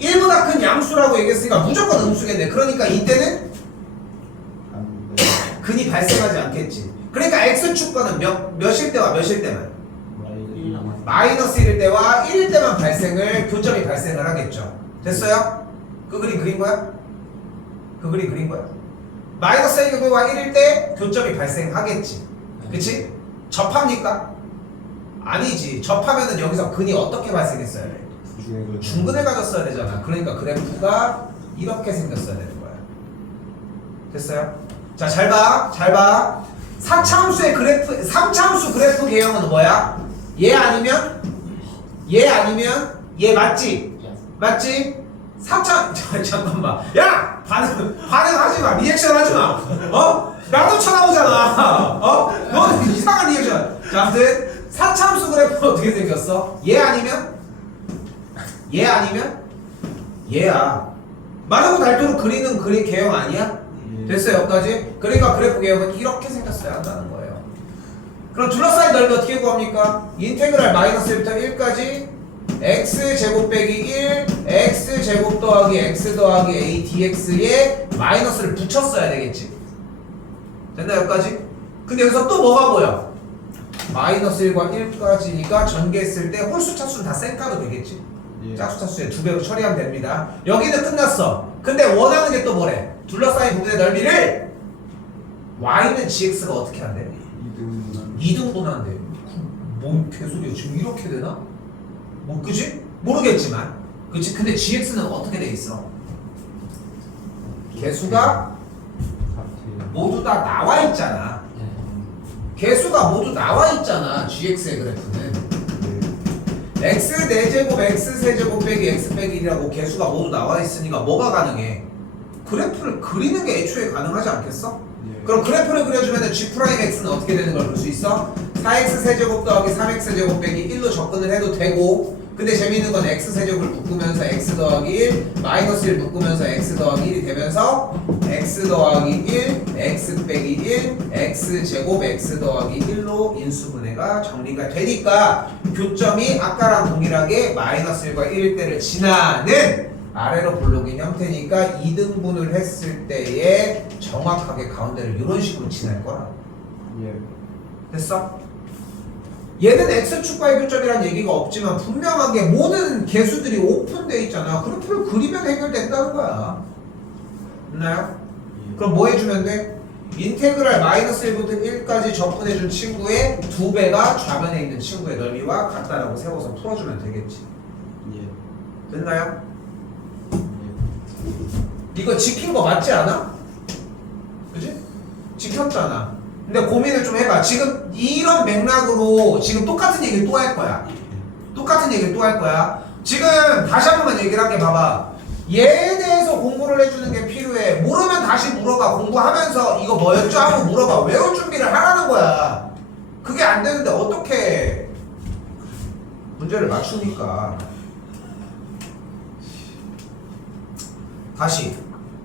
1보다 큰 양수라고 얘기했으니까 무조건 음수겠네. 그러니까 이때는 안 근이 발생하지 않겠지. 그러니까 X축과는 몇일 때와 몇일 때만? 마이너스 1일 때와 1일 때만 교점이 발생을 하겠죠. 됐어요? 그 그림 그린 거야? 그 그림 그린 거야? 마이너스 1과 1일 때 교점이 발생하겠지. 그치? 접합니까? 아니지. 접하면은 여기서 근이 어떻게 발생했어야 돼? 중근을 가졌어야 되잖아. 그러니까 그래프가 이렇게 생겼어야 되는 거야. 됐어요? 자, 잘 봐. 잘 봐. 4차함수의 그래프, 3차함수 그래프 개형은 뭐야? 얘 아니면 얘 맞지? 맞지? 4차 잠깐만. 야! 반응하지 마. 리액션 하지 마. 나도 쳐다보잖아. 너는 이상한 리액션. 자, 아무튼 4차함수 그래프 어떻게 생겼어? 얘 아니면 얘야. 마르고 닳도록 그리는 그림 개형 아니야? 됐어요 여기까지? 그러니까 그래프 개형은 이렇게 생겼어야 한다는 거예요. 그럼 둘러싸인 넓이 어떻게 구합니까? 인테그랄 마이너스 1부터 1까지 x제곱 빼기 1 x제곱 더하기 x 더하기 a dx에 마이너스를 붙였어야 되겠지. 됐나 여기까지? 근데 여기서 또 뭐가 보여? 마이너스 1과 1까지니까 전개했을 때 홀수 차수는 다 쌩까도 되겠지. 예. 짝수 차수에 2배로 처리하면 됩니다. 여기는 끝났어. 근데 원하는 게 또 뭐래? 둘러싸인 부분의 넓이를 y는 gx가 어떻게 한대? 2등분한대. 뭔 개소리야? 지금 이렇게 되나? 뭐 그지? 모르겠지만 그치? 근데 gx는 어떻게 돼 있어? 개수가 모두 다 나와 있잖아. 개수가 모두 나와 있잖아. gx의 그래프는 x 4제곱 x 세제곱 빼기 x 빼기 1이라고 개수가 모두 나와 있으니까 뭐가 가능해? 그래프를 그리는 게 애초에 가능하지 않겠어? 그럼 그래프를 그려주면 g'x는 어떻게 되는 걸 볼 수 있어? 4x 세제곱 더하기 3x 세제곱 빼기 1로 접근을 해도 되고, 근데 재미있는 건 x 세제곱을 묶으면서 x 더하기 1 마이너스 1 묶으면서 x 더하기 1이 되면서 x 더하기 1 x 빼기 1 x 제곱 x 더하기 1로 인수분해가 정리가 되니까 교점이 아까랑 동일하게 마이너스 1과 1일 때를 지나는 아래로 볼록인 형태니까 2등분을 했을 때에 정확하게 가운데를 이런 식으로 지날 거라. 됐어? 얘는 x축과의 교점이란 얘기가 없지만 분명하게 모든 개수들이 오픈되어 있잖아. 그래프를 그리면 해결된다는 거야. 됐나요? 그럼 뭐 해주면 돼? 인테그랄 마이너스 1부터 1까지 접근해준 친구의 2배가 좌변에 있는 친구의 넓이와 같다라고 세워서 풀어주면 되겠지. 됐나요? 이거 지킨 거 맞지 않아? 그지? 지켰잖아. 근데 고민을 좀 해봐. 지금 이런 맥락으로 지금 똑같은 얘기를 또 할 거야. 똑같은 얘기를 또 할 거야. 지금 다시 한 번만 얘기를 할게. 봐봐. 얘에 대해서 공부를 해주는 게 필요해. 모르면 다시 물어봐. 공부하면서 이거 뭐였죠? 하고 물어봐. 외울 준비를 하라는 거야. 그게 안 되는데 어떻게 문제를 맞추니까. 다시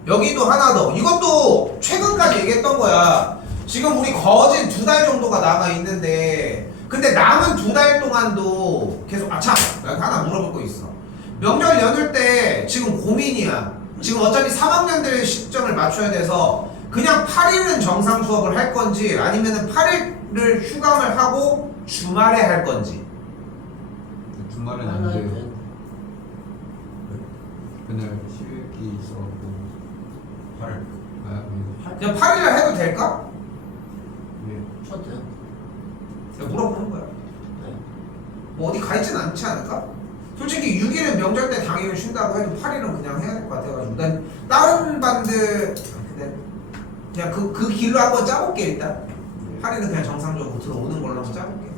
여기도 하나 더. 이것도 최근까지 얘기했던 거야. 지금 우리 거진 2달 정도가 남아 있는데, 근데 남은 2달 동안도 계속 참 내가 하나 물어볼 거 있어. 명절 연휴 때 지금 고민이야. 지금 어차피 3학년들 시점을 맞춰야 돼서 그냥 8일은 정상 수업을 할 건지 아니면은 8일을 휴강을 하고 주말에 할 건지. 주말엔 안 돼요. 그날 휴일기 있어갖고 8일. 그냥 8일날 해도 될까? 쳐도 돼요. 그냥 물어보는 거야. 네. 뭐 어디 가 있진 않지 않을까? 솔직히 6일은 명절 때 당일을 쉰다고 해도 8일은 그냥 해야 될 것 같아가지고 난 다른 반들 그냥 그 길로 한번 짜볼게. 일단 8일은 그냥 정상적으로 들어오는 걸로 한번 짜볼게.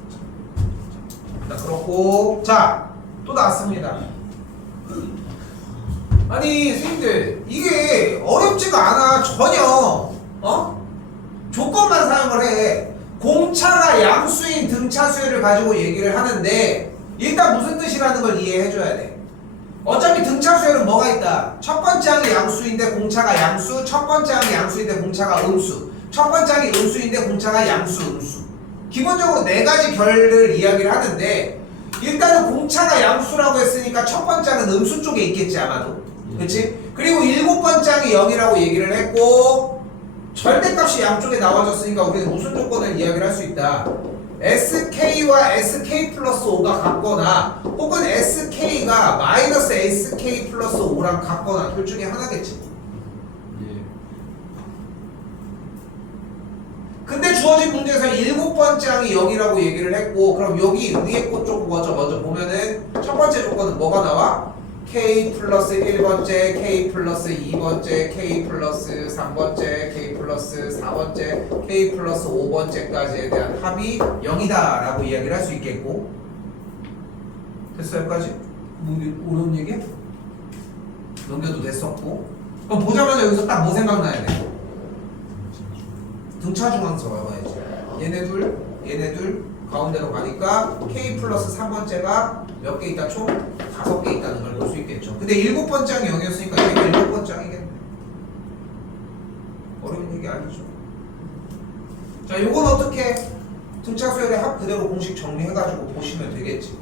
일단 그렇고, 자 또 나왔습니다. 아니 선생님들 이게 어렵지가 않아 전혀. 조건만 사용을 해. 공차가 양수인 등차수열을 가지고 얘기를 하는데 일단 무슨 뜻이라는 걸 이해해줘야 돼. 어차피 등차수열은 뭐가 있다? 첫 번째 항이 양수인데 공차가 양수, 첫 번째 항이 양수인데 공차가 음수, 첫 번째 항이 음수인데 공차가 양수, 음수. 기본적으로 4가지 결을 이야기를 하는데 일단은 공차가 양수라고 했으니까 첫 번째 항은 음수 쪽에 있겠지 아마도. 그치? 그리고 7번째 항이 0이라고 얘기를 했고 절대값이 양쪽에 나와줬으니까 우리는 무슨 조건을 이야기를 할 수 있다. SK와 SK 플러스 5가 같거나 혹은 SK가 마이너스 SK 플러스 5랑 같거나 둘 중에 하나겠지. 근데 주어진 문제에서 7번째 항이 0이라고 얘기를 했고, 그럼 여기 위에 것 쪽 먼저 보면은 첫 번째 조건은 뭐가 나와? K 플러스 1번째, K 플러스 2번째, K 플러스 3번째, K 플러스 4번째, K 플러스 5번째까지에 대한 합이 0이다 라고 이야기를 할 수 있겠고. 됐어요 여기까지? 뭐 어려운 얘기야? 넘겨도 됐었고. 그럼 보자마자 여기서 딱 뭐 생각나야 돼? 등차중앙서 외워야지. 얘네 둘, 가운데로 가니까 K 플러스 3번째가 몇 개 있다? 총 5개 있다는 걸 볼 수 있겠죠. 근데 7번째 항이 0이었으니까 얘가 7번째 항이겠네. 어려운 얘기 아니죠. 자, 요건 어떻게 등차수열의 합 그대로 공식 정리해가지고 보시면 되겠지.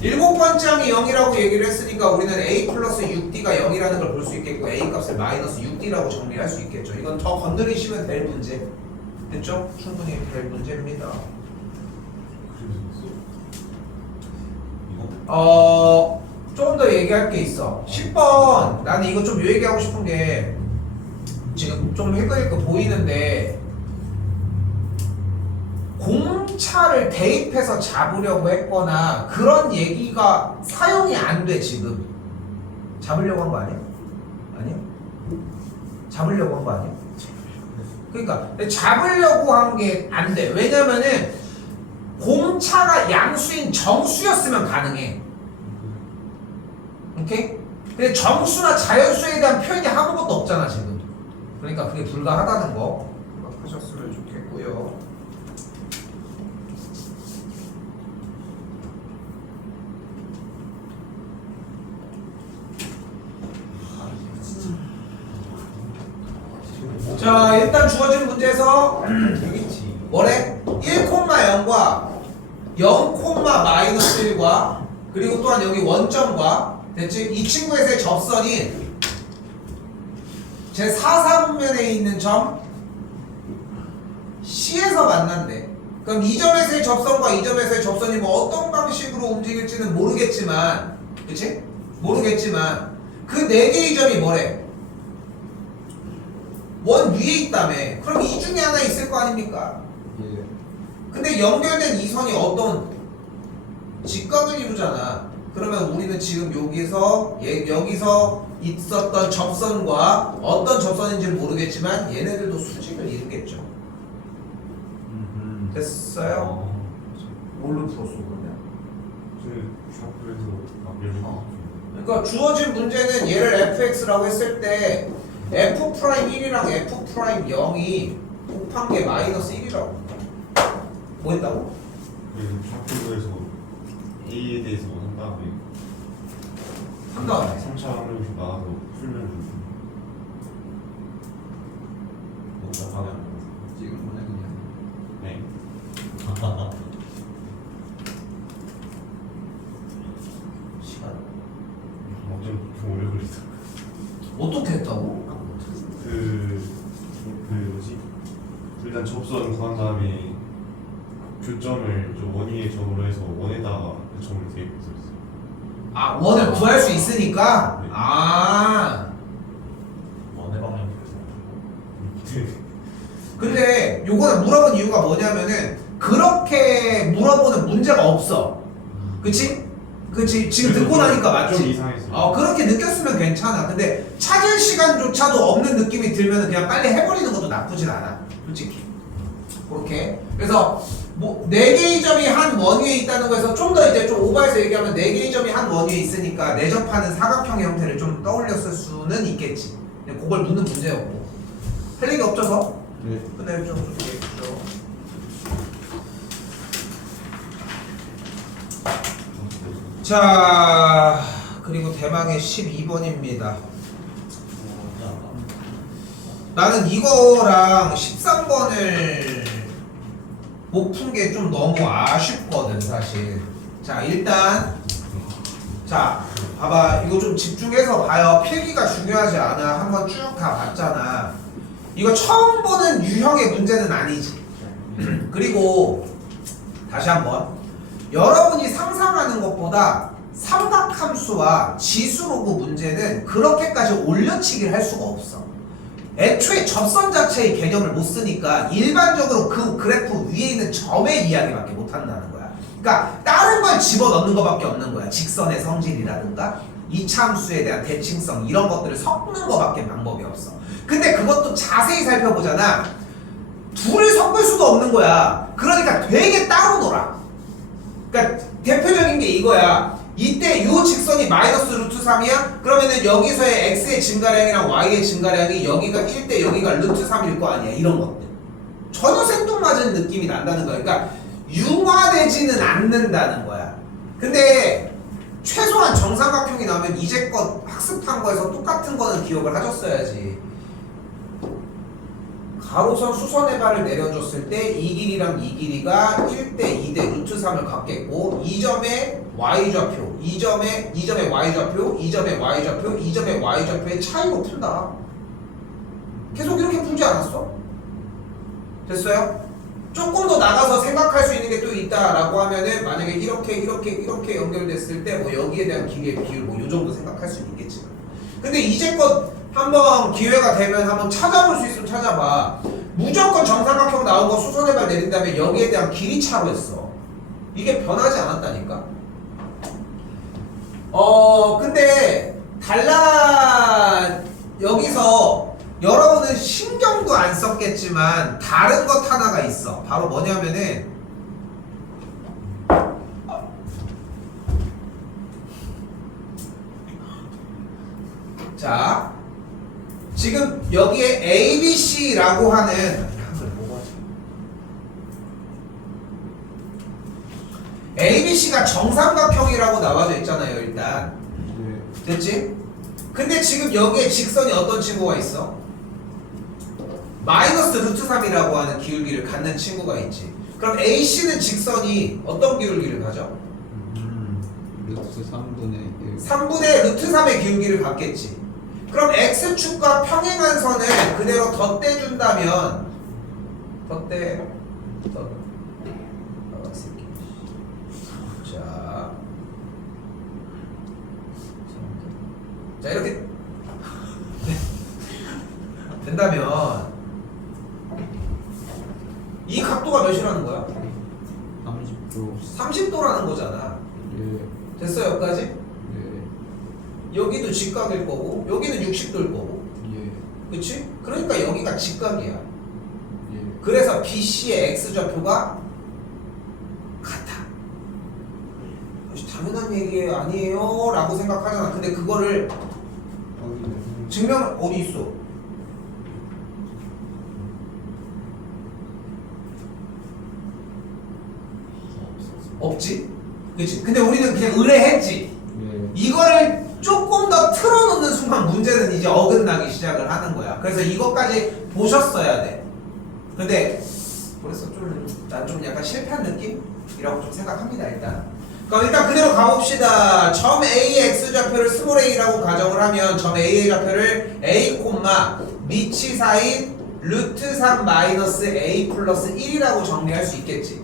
7번째 항이 0이라고 얘기를 했으니까 우리는 A 플러스 6D가 0이라는 걸 볼 수 있겠고 A 값을 마이너스 6D라고 정리할 수 있겠죠. 이건 더 건드리시면 될 문제. 됐죠? 충분히 될 문제입니다. 조금 더 얘기할 게 있어. 10번 나는 이거 좀 요 얘기하고 싶은 게 지금 좀 헷갈릴거 보이는데 공차를 대입해서 잡으려고 했거나 그런 얘기가 사용이 안 돼. 지금 잡으려고 한 거 아니야? 아니야? 잡으려고 한 거 아니야? 그러니까 잡으려고 한 게 안 돼. 왜냐면은 공차가 양수인 정수였으면 가능해. 오케이? 근데 정수나 자연수에 대한 표현이 아무것도 없잖아 지금. 그러니까 그게 불가하다는 거 기억하셨으면 좋겠고요. 자, 일단 주어진 문제에서 뭐래? 1,0과 0,-1과 그리고 또한 여기 원점과 됐지? 이 친구에서의 접선이 제 4사분면에 있는 점 C에서 만난대. 그럼 이 점에서의 접선과 이 점에서의 접선이 뭐 어떤 방식으로 움직일지는 모르겠지만, 그치? 모르겠지만 그 4개의 점이 뭐래? 원 위에 있다며. 그럼 이 중에 하나 있을 거 아닙니까? 예. 근데 연결된 이 선이 어떤 직각을 이루잖아. 그러면 우리는 지금 여기서 있었던 접선과 어떤 접선인지는 모르겠지만 얘네들도 수직을 이루겠죠. 됐어요? 뭘로 풀었어 그러면? 그러니까 주어진 문제는 얘를 fx라고 했을 때 f'1이랑 f'0이 곱한 게 마이너스 1이라고. 뭐 했다고? 좌표에서 A에 대해서 한 다음에 한 다음에 3차 항목에서 나와서 풀면 복잡하게 하는 거. 지금 보내 그냥. 네. 시간 좀 오래 걸리다. 어떻게 했다고? 뭐지? 일단 접선 구한 다음에 교점을 좀 원위에 점으로 해서 원에다가 그 점을 대입해서 했어요. 아, 원을 구할 수 있으니까? 네. 아, 원의 방향. 근데 요거는 물어본 이유가 뭐냐면은 그렇게 물어보는 문제가 없어. 그치? 그치? 지금 듣고 나니까 맞지? 좀 이상했어요. 그렇게 느꼈으면 괜찮아. 근데 찾을 시간조차도 없는 느낌이 들면 그냥 빨리 해버리는 것도 나쁘진 않아. 솔직히. 그렇게. 그래서 뭐 4개의 점이 한 원위에 있다는 거에서 좀 더 이제 좀 오버해서 얘기하면 4개의 점이 한 원위에 있으니까 내접하는 사각형의 형태를 좀 떠올렸을 수는 있겠지. 근데 그걸 묻는 문제였고. 할 얘기 없어서? 네. 끝낼 좀 얘기해주죠. 자, 그리고 대망의 12번입니다. 나는 이거랑 13번을 못 푼 게 좀 너무 아쉽거든 사실. 자, 일단 자 봐봐. 이거 좀 집중해서 봐요. 필기가 중요하지 않아. 한번 쭉 다 봤잖아. 이거 처음 보는 유형의 문제는 아니지. 그리고 다시 한번 여러분이 상상하는 것보다 삼각함수와 지수로그 문제는 그렇게까지 올려치기를 할 수가 없어. 애초에 접선 자체의 개념을 못 쓰니까 일반적으로 그 그래프 위에 있는 점의 이야기밖에 못 한다는 거야. 그러니까 다른 걸 집어넣는 것밖에 없는 거야. 직선의 성질이라든가 이차함수에 대한 대칭성 이런 것들을 섞는 것밖에 방법이 없어. 근데 그것도 자세히 살펴보잖아. 둘을 섞을 수도 없는 거야. 그러니까 되게 따로 놀아. 그러니까 대표적인 게 이거야. 이때 요 직선이 마이너스 루트 3이야? 그러면은 여기서의 x의 증가량이랑 y의 증가량이 여기가 1대 여기가 루트 3일 거 아니야. 이런 것들 전혀 생뚱맞은 느낌이 난다는 거야. 그러니까 융화되지는 않는다는 거야. 근데 최소한 정삼각형이 나오면 이제껏 학습한 거에서 똑같은 거는 기억을 하셨어야지. 가로선 수선의 발을 내려줬을 때 이 길이랑 이 길이가 1대 2대 루트 3을 갖겠고 이 점의 y좌표, 이 점의 y좌표, 이 점의 y좌표, 이 점의 y좌표의 차이로 푼다. 계속 이렇게 풀지 않았어? 됐어요? 조금 더 나가서 생각할 수 있는 게 또 있다라고 하면은 만약에 이렇게 연결됐을 때 뭐 여기에 대한 길이의 비율 뭐 요 정도 생각할 수 있겠지. 근데 이제껏 한번 기회가 되면 한번 찾아볼 수 있으면 찾아봐. 무조건 정삼각형 나온 거 수선의 발 내린 다음에 여기에 대한 길이 차로 했어. 이게 변하지 않았다니까. 근데 여기서 여러분은 신경도 안 썼겠지만 다른 것 하나가 있어. 바로 뭐냐면은 자, 지금 여기에 ABC라고 하는 ABC가 정삼각형이라고 나와져 있잖아요. 일단 네. 됐지? 근데 지금 여기에 직선이 어떤 친구가 있어? 마이너스 루트 3이라고 하는 기울기를 갖는 친구가 있지. 그럼 AC는 직선이 어떤 기울기를 가져? 루트 3분의 1. 3분의 루트 3의 기울기를 갖겠지. 그럼 X축과 평행한 선을 그대로 덧대준다면 자 이렇게 된다면 이 각도가 몇이라는 거야? 30도. 30도라는 거잖아. 예. 됐어 여기까지? 네. 여기도 직각일 거고 여기는 60도일 거고 예. 그치? 그러니까 여기가 직각이야. 예. 그래서 BC의 X좌표가 같아. 당연한 얘기 아니에요 라고 생각하잖아. 근데 그거를 증명 어디 있어? 없지? 그치? 근데 우리는 그냥 의뢰했지. 예. 이거를 조금 더 틀어놓는 순간 문제는 이제 어긋나기 시작을 하는 거야. 그래서 이것까지 보셨어야 돼. 근데 그래서 난 좀 약간 실패한 느낌이라고 좀 생각합니다. 그럼 일단 그대로 가봅시다. 점 A의 X좌표를 스몰 a라고 가정을 하면 점 A의 좌표를 A, 밑이 4인 루트 3 마이너스 A 플러스 1이라고 정리할 수 있겠지.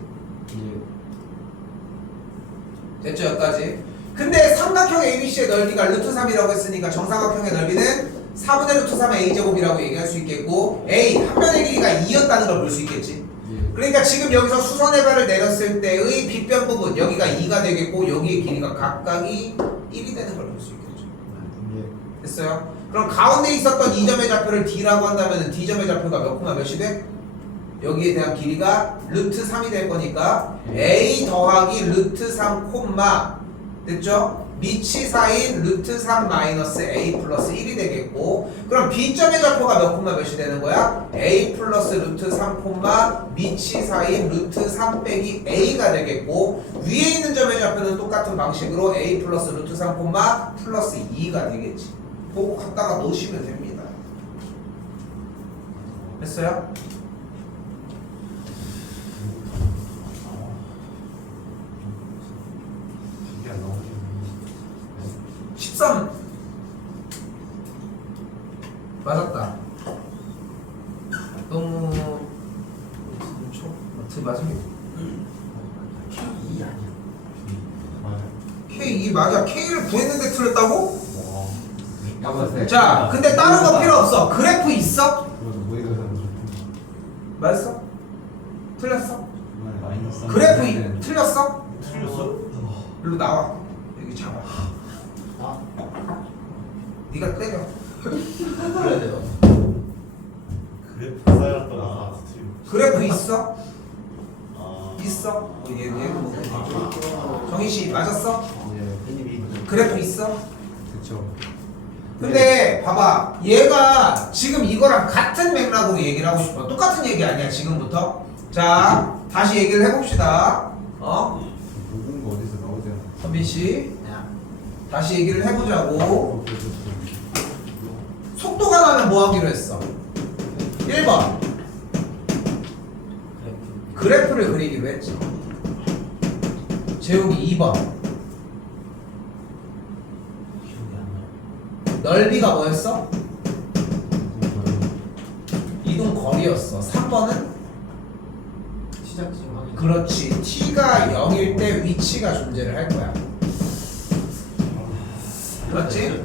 예. 됐죠 여기까지? 근데 삼각형 ABC의 넓이가 루트 3이라고 했으니까 정삼각형의 넓이는 4분의 루트 3의 A제곱이라고 얘기할 수 있겠고 A 한 면의 길이가 2였다는 걸 볼 수 있겠지. 예. 그러니까 지금 여기서 수선의 발을 내렸을 때의 빗변 부분 여기가 2가 되겠고 여기의 길이가 각각이 1이 되는 걸 볼 수 있겠죠. 예. 됐어요? 그럼 가운데 있었던 이 점의 좌표를 D라고 한다면 D점의 좌표가 몇 콤마 몇이 돼? 여기에 대한 길이가 루트 3이 될 거니까 A 더하기 루트 3 콤마 됐죠? 밑이 4인 루트 3 마이너스 A 플러스 1이 되겠고 그럼 B점의 좌표가 몇 콤마 몇이 되는 거야? A 플러스 루트 3 콤마 밑이 4인 루트 3 빼기 A가 되겠고 위에 있는 점의 좌표는 똑같은 방식으로 A 플러스 루트 3 콤마 플러스 2가 되겠지. 그거 갖다가 넣으시면 됩니다. 됐어요? 이게 안 나오네. 13 맞았다. 너무 어떻게 맞은 게 K2 아니야? 맞아요. K2 맞아. K를 구했는데 틀렸다고? 까만색. 자, 근데 다른 거 필요 없어. 그래프 있어? 그래서 모의고사 맞았어? 틀렸어? 마이너스 그래프 틀렸어? 틀렸어? 일로 나와. 여기 잡아. 아, 네가 때려. 그래야 돼요. 그래프 쌓였던 거 틀려. 그래프 있어? 아. 있어? 얘 정희 씨 맞았어? 예. 그래프 있어? 그쵸. 근데 봐봐, 얘가 지금 이거랑 같은 맥락으로 얘기를 하고 싶어. 똑같은 얘기 아니야 지금부터. 자, 다시 얘기를 해봅시다. 모든 거 어디서 나오잖아. 선빈씨 다시 얘기를 해보자고. 속도가 나면 뭐 하기로 했어? 1번 그래프를 그리기로 했지. 재욱이 2번 넓이가 뭐였어? 이동 거리였어. 3번은? 시작점 확인. 그렇지. t가 0일 때 위치가 존재를 할 거야. 맞지?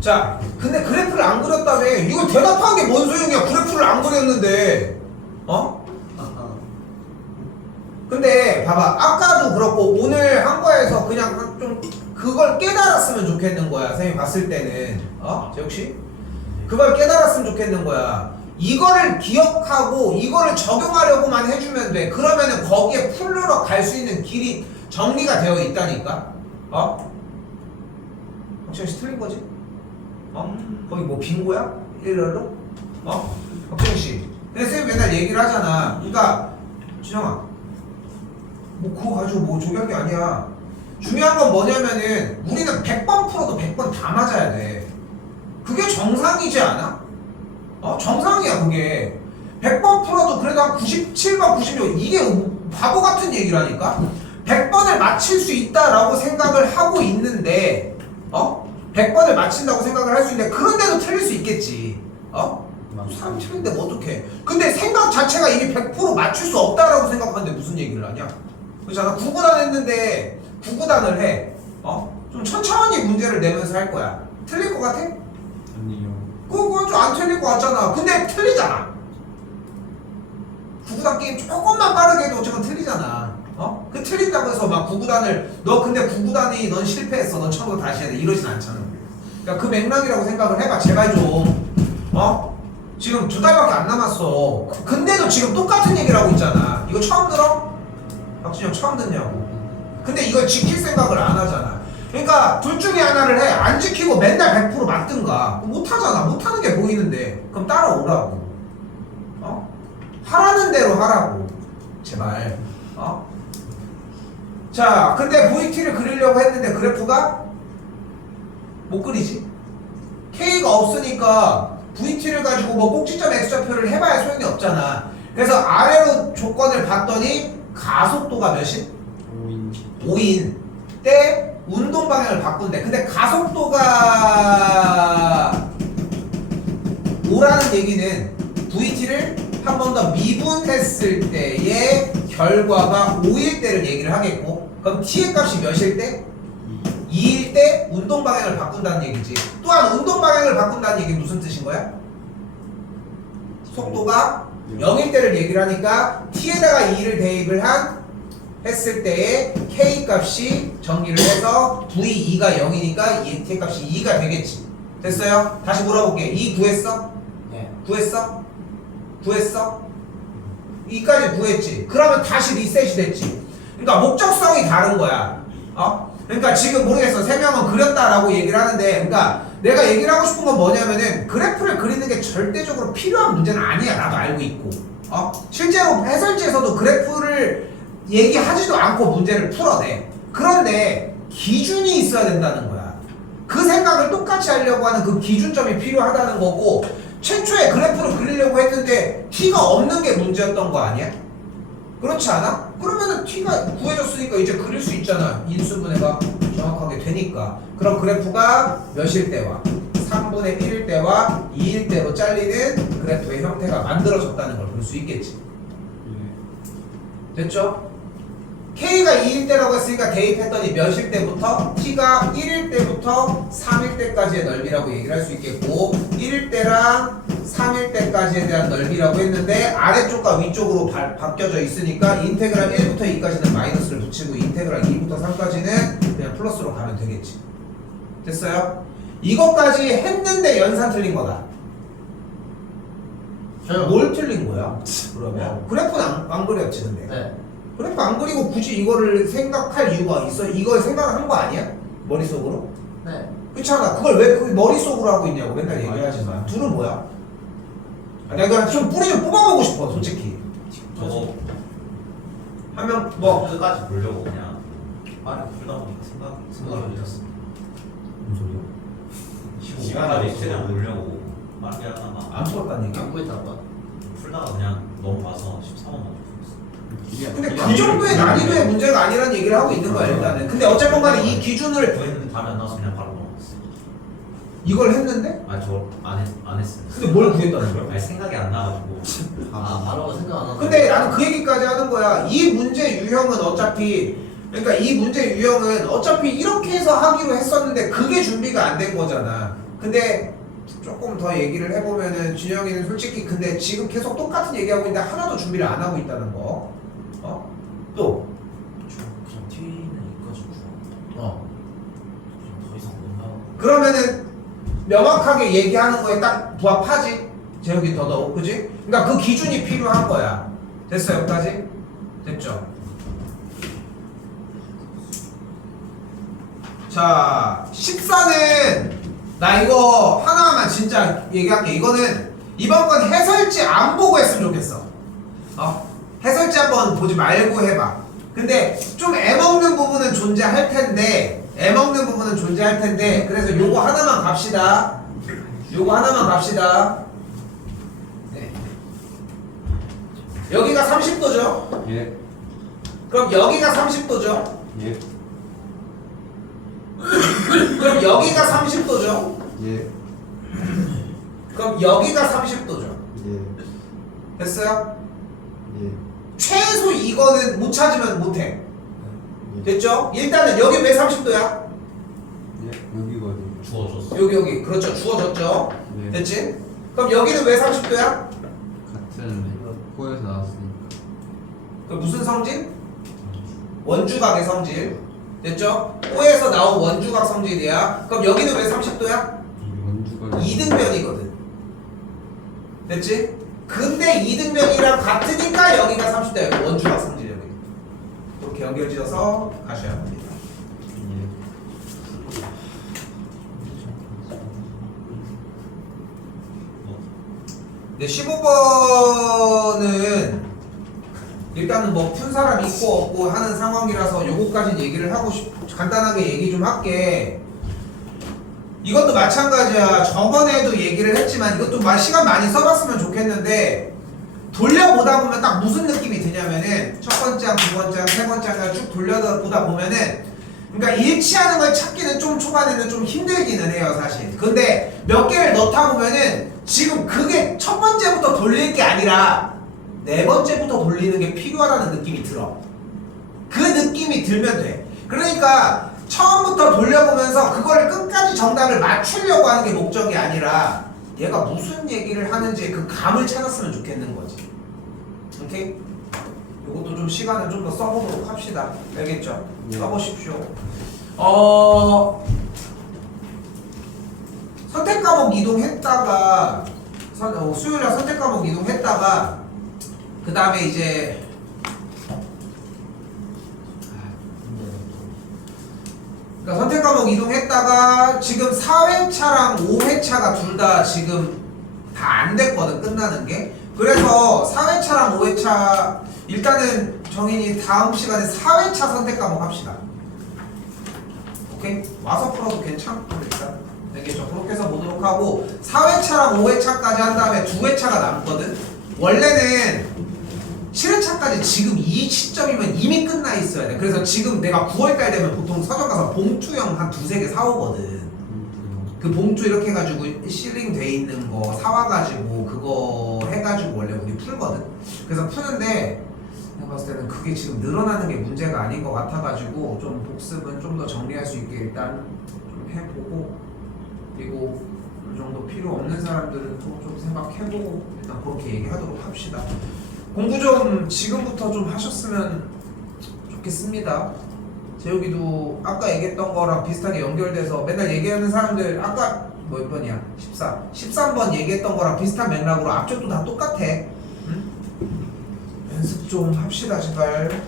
자, 근데 그래프를 안 그렸다며. 이거 대답한 게 뭔 소용이야? 그래프를 안 그렸는데. 근데 봐봐. 아까도 그렇고 오늘 한 거에서 그냥 좀 그걸 깨달았으면 좋겠는 거야. 선생님이 봤을 때는. 재욱씨? 그걸 깨달았으면 좋겠는 거야. 이거를 기억하고 이거를 적용하려고만 해주면 돼. 그러면은 거기에 풀러러 갈 수 있는 길이 정리가 되어 있다니까. 박정씨 틀린 거지? 거기 뭐 빙고야? 일렬로? 박정씨. 근데 쌤 맨날 얘기를 하잖아. 그러니까 진영아, 뭐 그거 가지고 뭐 조기한 게 아니야. 중요한 건 뭐냐면은 우리는 100번 풀어도 100번 다 맞아야 돼. 그게 정상이지 않아? 정상이야 그게. 100번 풀어도 그래도 한 97번, 96 이게 바보 같은 얘기라니까. 100번을 맞힐 수 있다라고 생각을 하고 있는데 100번을 맞힌다고 생각을 할 수 있는데 그런데도 틀릴 수 있겠지. 사람 틀린데 뭐 어떡해. 근데 생각 자체가 이미 100% 맞출 수 없다라고 생각하는데 무슨 얘기를 하냐. 그렇잖아. 9구단 했는데 9구단을 해. 좀 천천히 문제를 내면서 할 거야. 틀릴 것 같아? 아니요. 그건 좀 안 틀릴 것 같잖아. 근데 틀리잖아. 9구단 게임 조금만 빠르게 해도 어쨌건 틀리잖아. 그 틀린다고 해서 막 9구단을 너 근데 9구단이 넌 실패했어. 넌 처음부터 다시 해야 돼. 이러진 않잖아. 그러니까 그 맥락이라고 생각을 해봐. 제발 좀. 지금 2달밖에 안 남았어. 근데도 지금 똑같은 얘기를 하고 있잖아. 이거 처음 들어? 박진영 처음 듣냐고. 근데 이걸 지킬 생각을 안 하잖아. 그러니까 둘 중에 하나를 해. 안 지키고 맨날 100% 맞든가. 못 하잖아. 못 하는 게 보이는데. 그럼 따라오라고. 하라는 대로 하라고. 제발. 자, 근데 VT를 그리려고 했는데 그래프가 못 그리지. K가 없으니까 VT를 가지고 뭐 꼭지점 X좌표를 해봐야 소용이 없잖아. 그래서 아래로 조건을 봤더니 가속도가 몇인? 5인 때 운동 방향을 바꾼대. 근데 가속도가 5라는 얘기는 VT를 한 번 더 미분했을 때의 결과가 5일 때를 얘기를 하겠고, 그럼 T의 값이 몇일 때? 2일 때 운동 방향을 바꾼다는 얘기지. 또한 운동 방향을 바꾼다는 얘기는 무슨 뜻인 거야? 속도가 0일 때를 얘기를 하니까 T에다가 2를 대입을 했을 때의 K 값이 정리를 해서 V2가 0이니까 T 값이 2가 되겠지. 됐어요? 다시 물어볼게. 2 구했어? 네. 구했어? 구했어? 2까지 구했지. 그러면 다시 리셋이 됐지. 그러니까 목적성이 다른 거야. 그러니까 지금 모르겠어. 3명은 그렸다라고 얘기를 하는데, 그러니까 내가 얘기를 하고 싶은 건 뭐냐면은 그래프를 그리는 게 절대적으로 필요한 문제는 아니야. 나도 알고 있고. 실제로 해설지에서도 그래프를 얘기하지도 않고 문제를 풀어내. 그런데 기준이 있어야 된다는 거야. 그 생각을 똑같이 하려고 하는 그 기준점이 필요하다는 거고, 최초에 그래프를 그리려고 했는데 T가 없는 게 문제였던 거 아니야? 그렇지 않아? 그러면은 T가 구해졌으니까 이제 그릴 수 있잖아. 인수분해가 정확하게 되니까. 그럼 그래프가 몇일 때와 3분의 1일 때와 2일 때로 잘리는 그래프의 형태가 만들어졌다는 걸 볼 수 있겠지. 됐죠? K가 2일 때라고 했으니까 대입했더니 몇일 때부터? T가 1일 때부터 3일 때까지의 넓이라고 얘기를 할 수 있겠고, 1일 때랑 3일 때까지에 대한 넓이라고 했는데 아래쪽과 위쪽으로 바뀌어져 있으니까 인테그랄 1부터 2까지는 마이너스를 붙이고 인테그랄 2부터 3까지는 그냥 플러스로 가면 되겠지. 됐어요? 이것까지 했는데 연산 틀린 거다. 뭘 틀린 거야? 그러면 그래프는 안 그렸지. 근데 네. 그래프 안 그리고 굳이 이거를 생각할 이유가 있어? 이걸 생각한 거 아니야? 머릿속으로? 네. 그렇잖아. 그걸 왜 머릿속으로 하고 있냐고 맨날 얘기하지만 둘은 뭐야? 내가 좀 뿌리 좀 뽑아보고 싶어 솔직히. 저거 한 명 뭐 끝까지 보려고 그냥 말을 풀다 보니까 생각을 못했어. 무슨 소리야? 시간을 최대한 보려고 말을 하다가 안 풀었다는 얘기? 안 보였다고? 풀다가 그냥 넘어가서 13원 맞췄어. 근데 그 정도의 난이도의 문제가 아니라는 얘기를 하고 있는 거야 일단은. 근데 어쨌건 간에 이 기준을 구했는데 답이 안 나와서 그냥 바로 넘어갔어. 이걸 했는데? 아니 저안 했어요. 근데 뭘 구했다는 거야? 아니 생각이 안 나가지고. 아 바로 생각 안 하고. 근데 나는 그 얘기까지 하는 거야. 이 문제 유형은 어차피 그러니까 이 문제 유형은 어차피 이렇게 해서 하기로 했었는데 그게 준비가 안 된 거잖아. 근데 조금 더 얘기를 해보면은 준영이는 솔직히 근데 지금 계속 똑같은 얘기하고 있는데 하나도 준비를 안 하고 있다는 거. 어? 또? 그냥 T는 이까지 구워. 어. 그냥 더 이상 못 나와. 그러면은 명확하게 얘기하는 거에 딱 부합하지? 재혁이 더더욱 그지? 그러니까 그 기준이 필요한 거야. 됐어 여기까지? 됐죠? 자 14는 나 이거 하나만 진짜 얘기할게. 이거는 이번 건 해설지 안 보고 했으면 좋겠어. 해설지 한번 보지 말고 해봐. 근데 좀 애먹는 부분은 존재할 텐데 그래서 요거 하나만 갑시다. 네. 여기가 30도죠? 예. 그럼 여기가 30도죠? 예. 그럼 여기가 30도죠? 예. 그럼 여기가 30도죠? 예. 됐어요? 예. 최소 이거는 못 찾으면 못해. 됐죠? 일단은 여기 왜 30도야? 예. 여기가 어디? 주워줬어. 여기 그렇죠. 주어졌죠? 네. 됐지? 그럼 여기는 왜 30도야? 같은 코에서 나왔으니까. 그 무슨 성질? 원주각의 성질. 됐죠? O에서 나온 원주각 성질이야. 그럼 여기는 왜 30도야? 원주가 이등변이거든. 됐지? 근데 이등변이랑 같으니까 여기가 30도야. 여기 원주각 성질 여기. 이렇게 연결지어서 가셔야 합니다. 예. 네, 15번은 일단은 뭐 푼 사람 있고 없고 하는 상황이라서 요거까지 얘기를 하고 간단하게 얘기 좀 할게. 이것도 마찬가지야. 저번에도 얘기를 했지만 이것도 시간 많이 써봤으면 좋겠는데 돌려보다 보면 딱 무슨 느낌이 드냐면은 첫 번째 장, 두 번째 장, 세 번째 장을 쭉 돌려보다 보면은 그러니까 일치하는 걸 찾기는 좀 초반에는 좀 힘들기는 해요 사실. 근데 몇 개를 넣다 보면은 지금 그게 첫 번째부터 돌릴 게 아니라 네 번째부터 돌리는 게 필요하다는 느낌이 들어. 그 느낌이 들면 돼. 그러니까 처음부터 돌려보면서 그걸 끝까지 정답을 맞추려고 하는 게 목적이 아니라 얘가 무슨 얘기를 하는지 그 감을 찾았으면 좋겠는 거지. 오케이? 이것도 좀 시간을 좀 더 써보도록 합시다. 알겠죠? 네. 써보십시오. 선택 과목 이동했다가 수요일날 선택 과목 이동했다가 그 다음에 이제 그러니까 선택 과목 이동했다가 지금 4회차랑 5회차가 둘 다 지금 다 안 됐거든 끝나는 게. 그래서 4회차랑 5회차 일단은 정인이 다음 시간에 4회차 선택 과목 합시다. 오케이? 와서 풀어도 괜찮고 일단 알겠죠? 그렇게 해서 보도록 하고 4회차랑 5회차까지 한 다음에 2회차가 남거든. 원래는 7회차까지 지금 이 시점이면 이미 끝나 있어야 돼. 그래서 지금 내가 9월달 되면 보통 서점 가서 봉투형 한 두세 개 사오거든. 그 봉투 이렇게 해가지고 실링 돼 있는 거 사와가지고 그거 해가지고 원래 우리 풀거든. 그래서 푸는데 내가 봤을 때는 그게 지금 늘어나는 게 문제가 아닌 것 같아가지고 좀 복습은 좀 더 정리할 수 있게 일단 좀 해보고, 그리고 이 정도 필요 없는 사람들은 또 좀 생각해보고 일단 그렇게 얘기하도록 합시다. 공부 좀 지금부터 좀 하셨으면 좋겠습니다. 재욱이도 아까 얘기했던 거랑 비슷하게 연결돼서 맨날 얘기하는 사람들 아까 몇 번이야? 13번 얘기했던 거랑 비슷한 맥락으로 앞쪽도 다 똑같아. 응? 연습 좀 합시다 제발.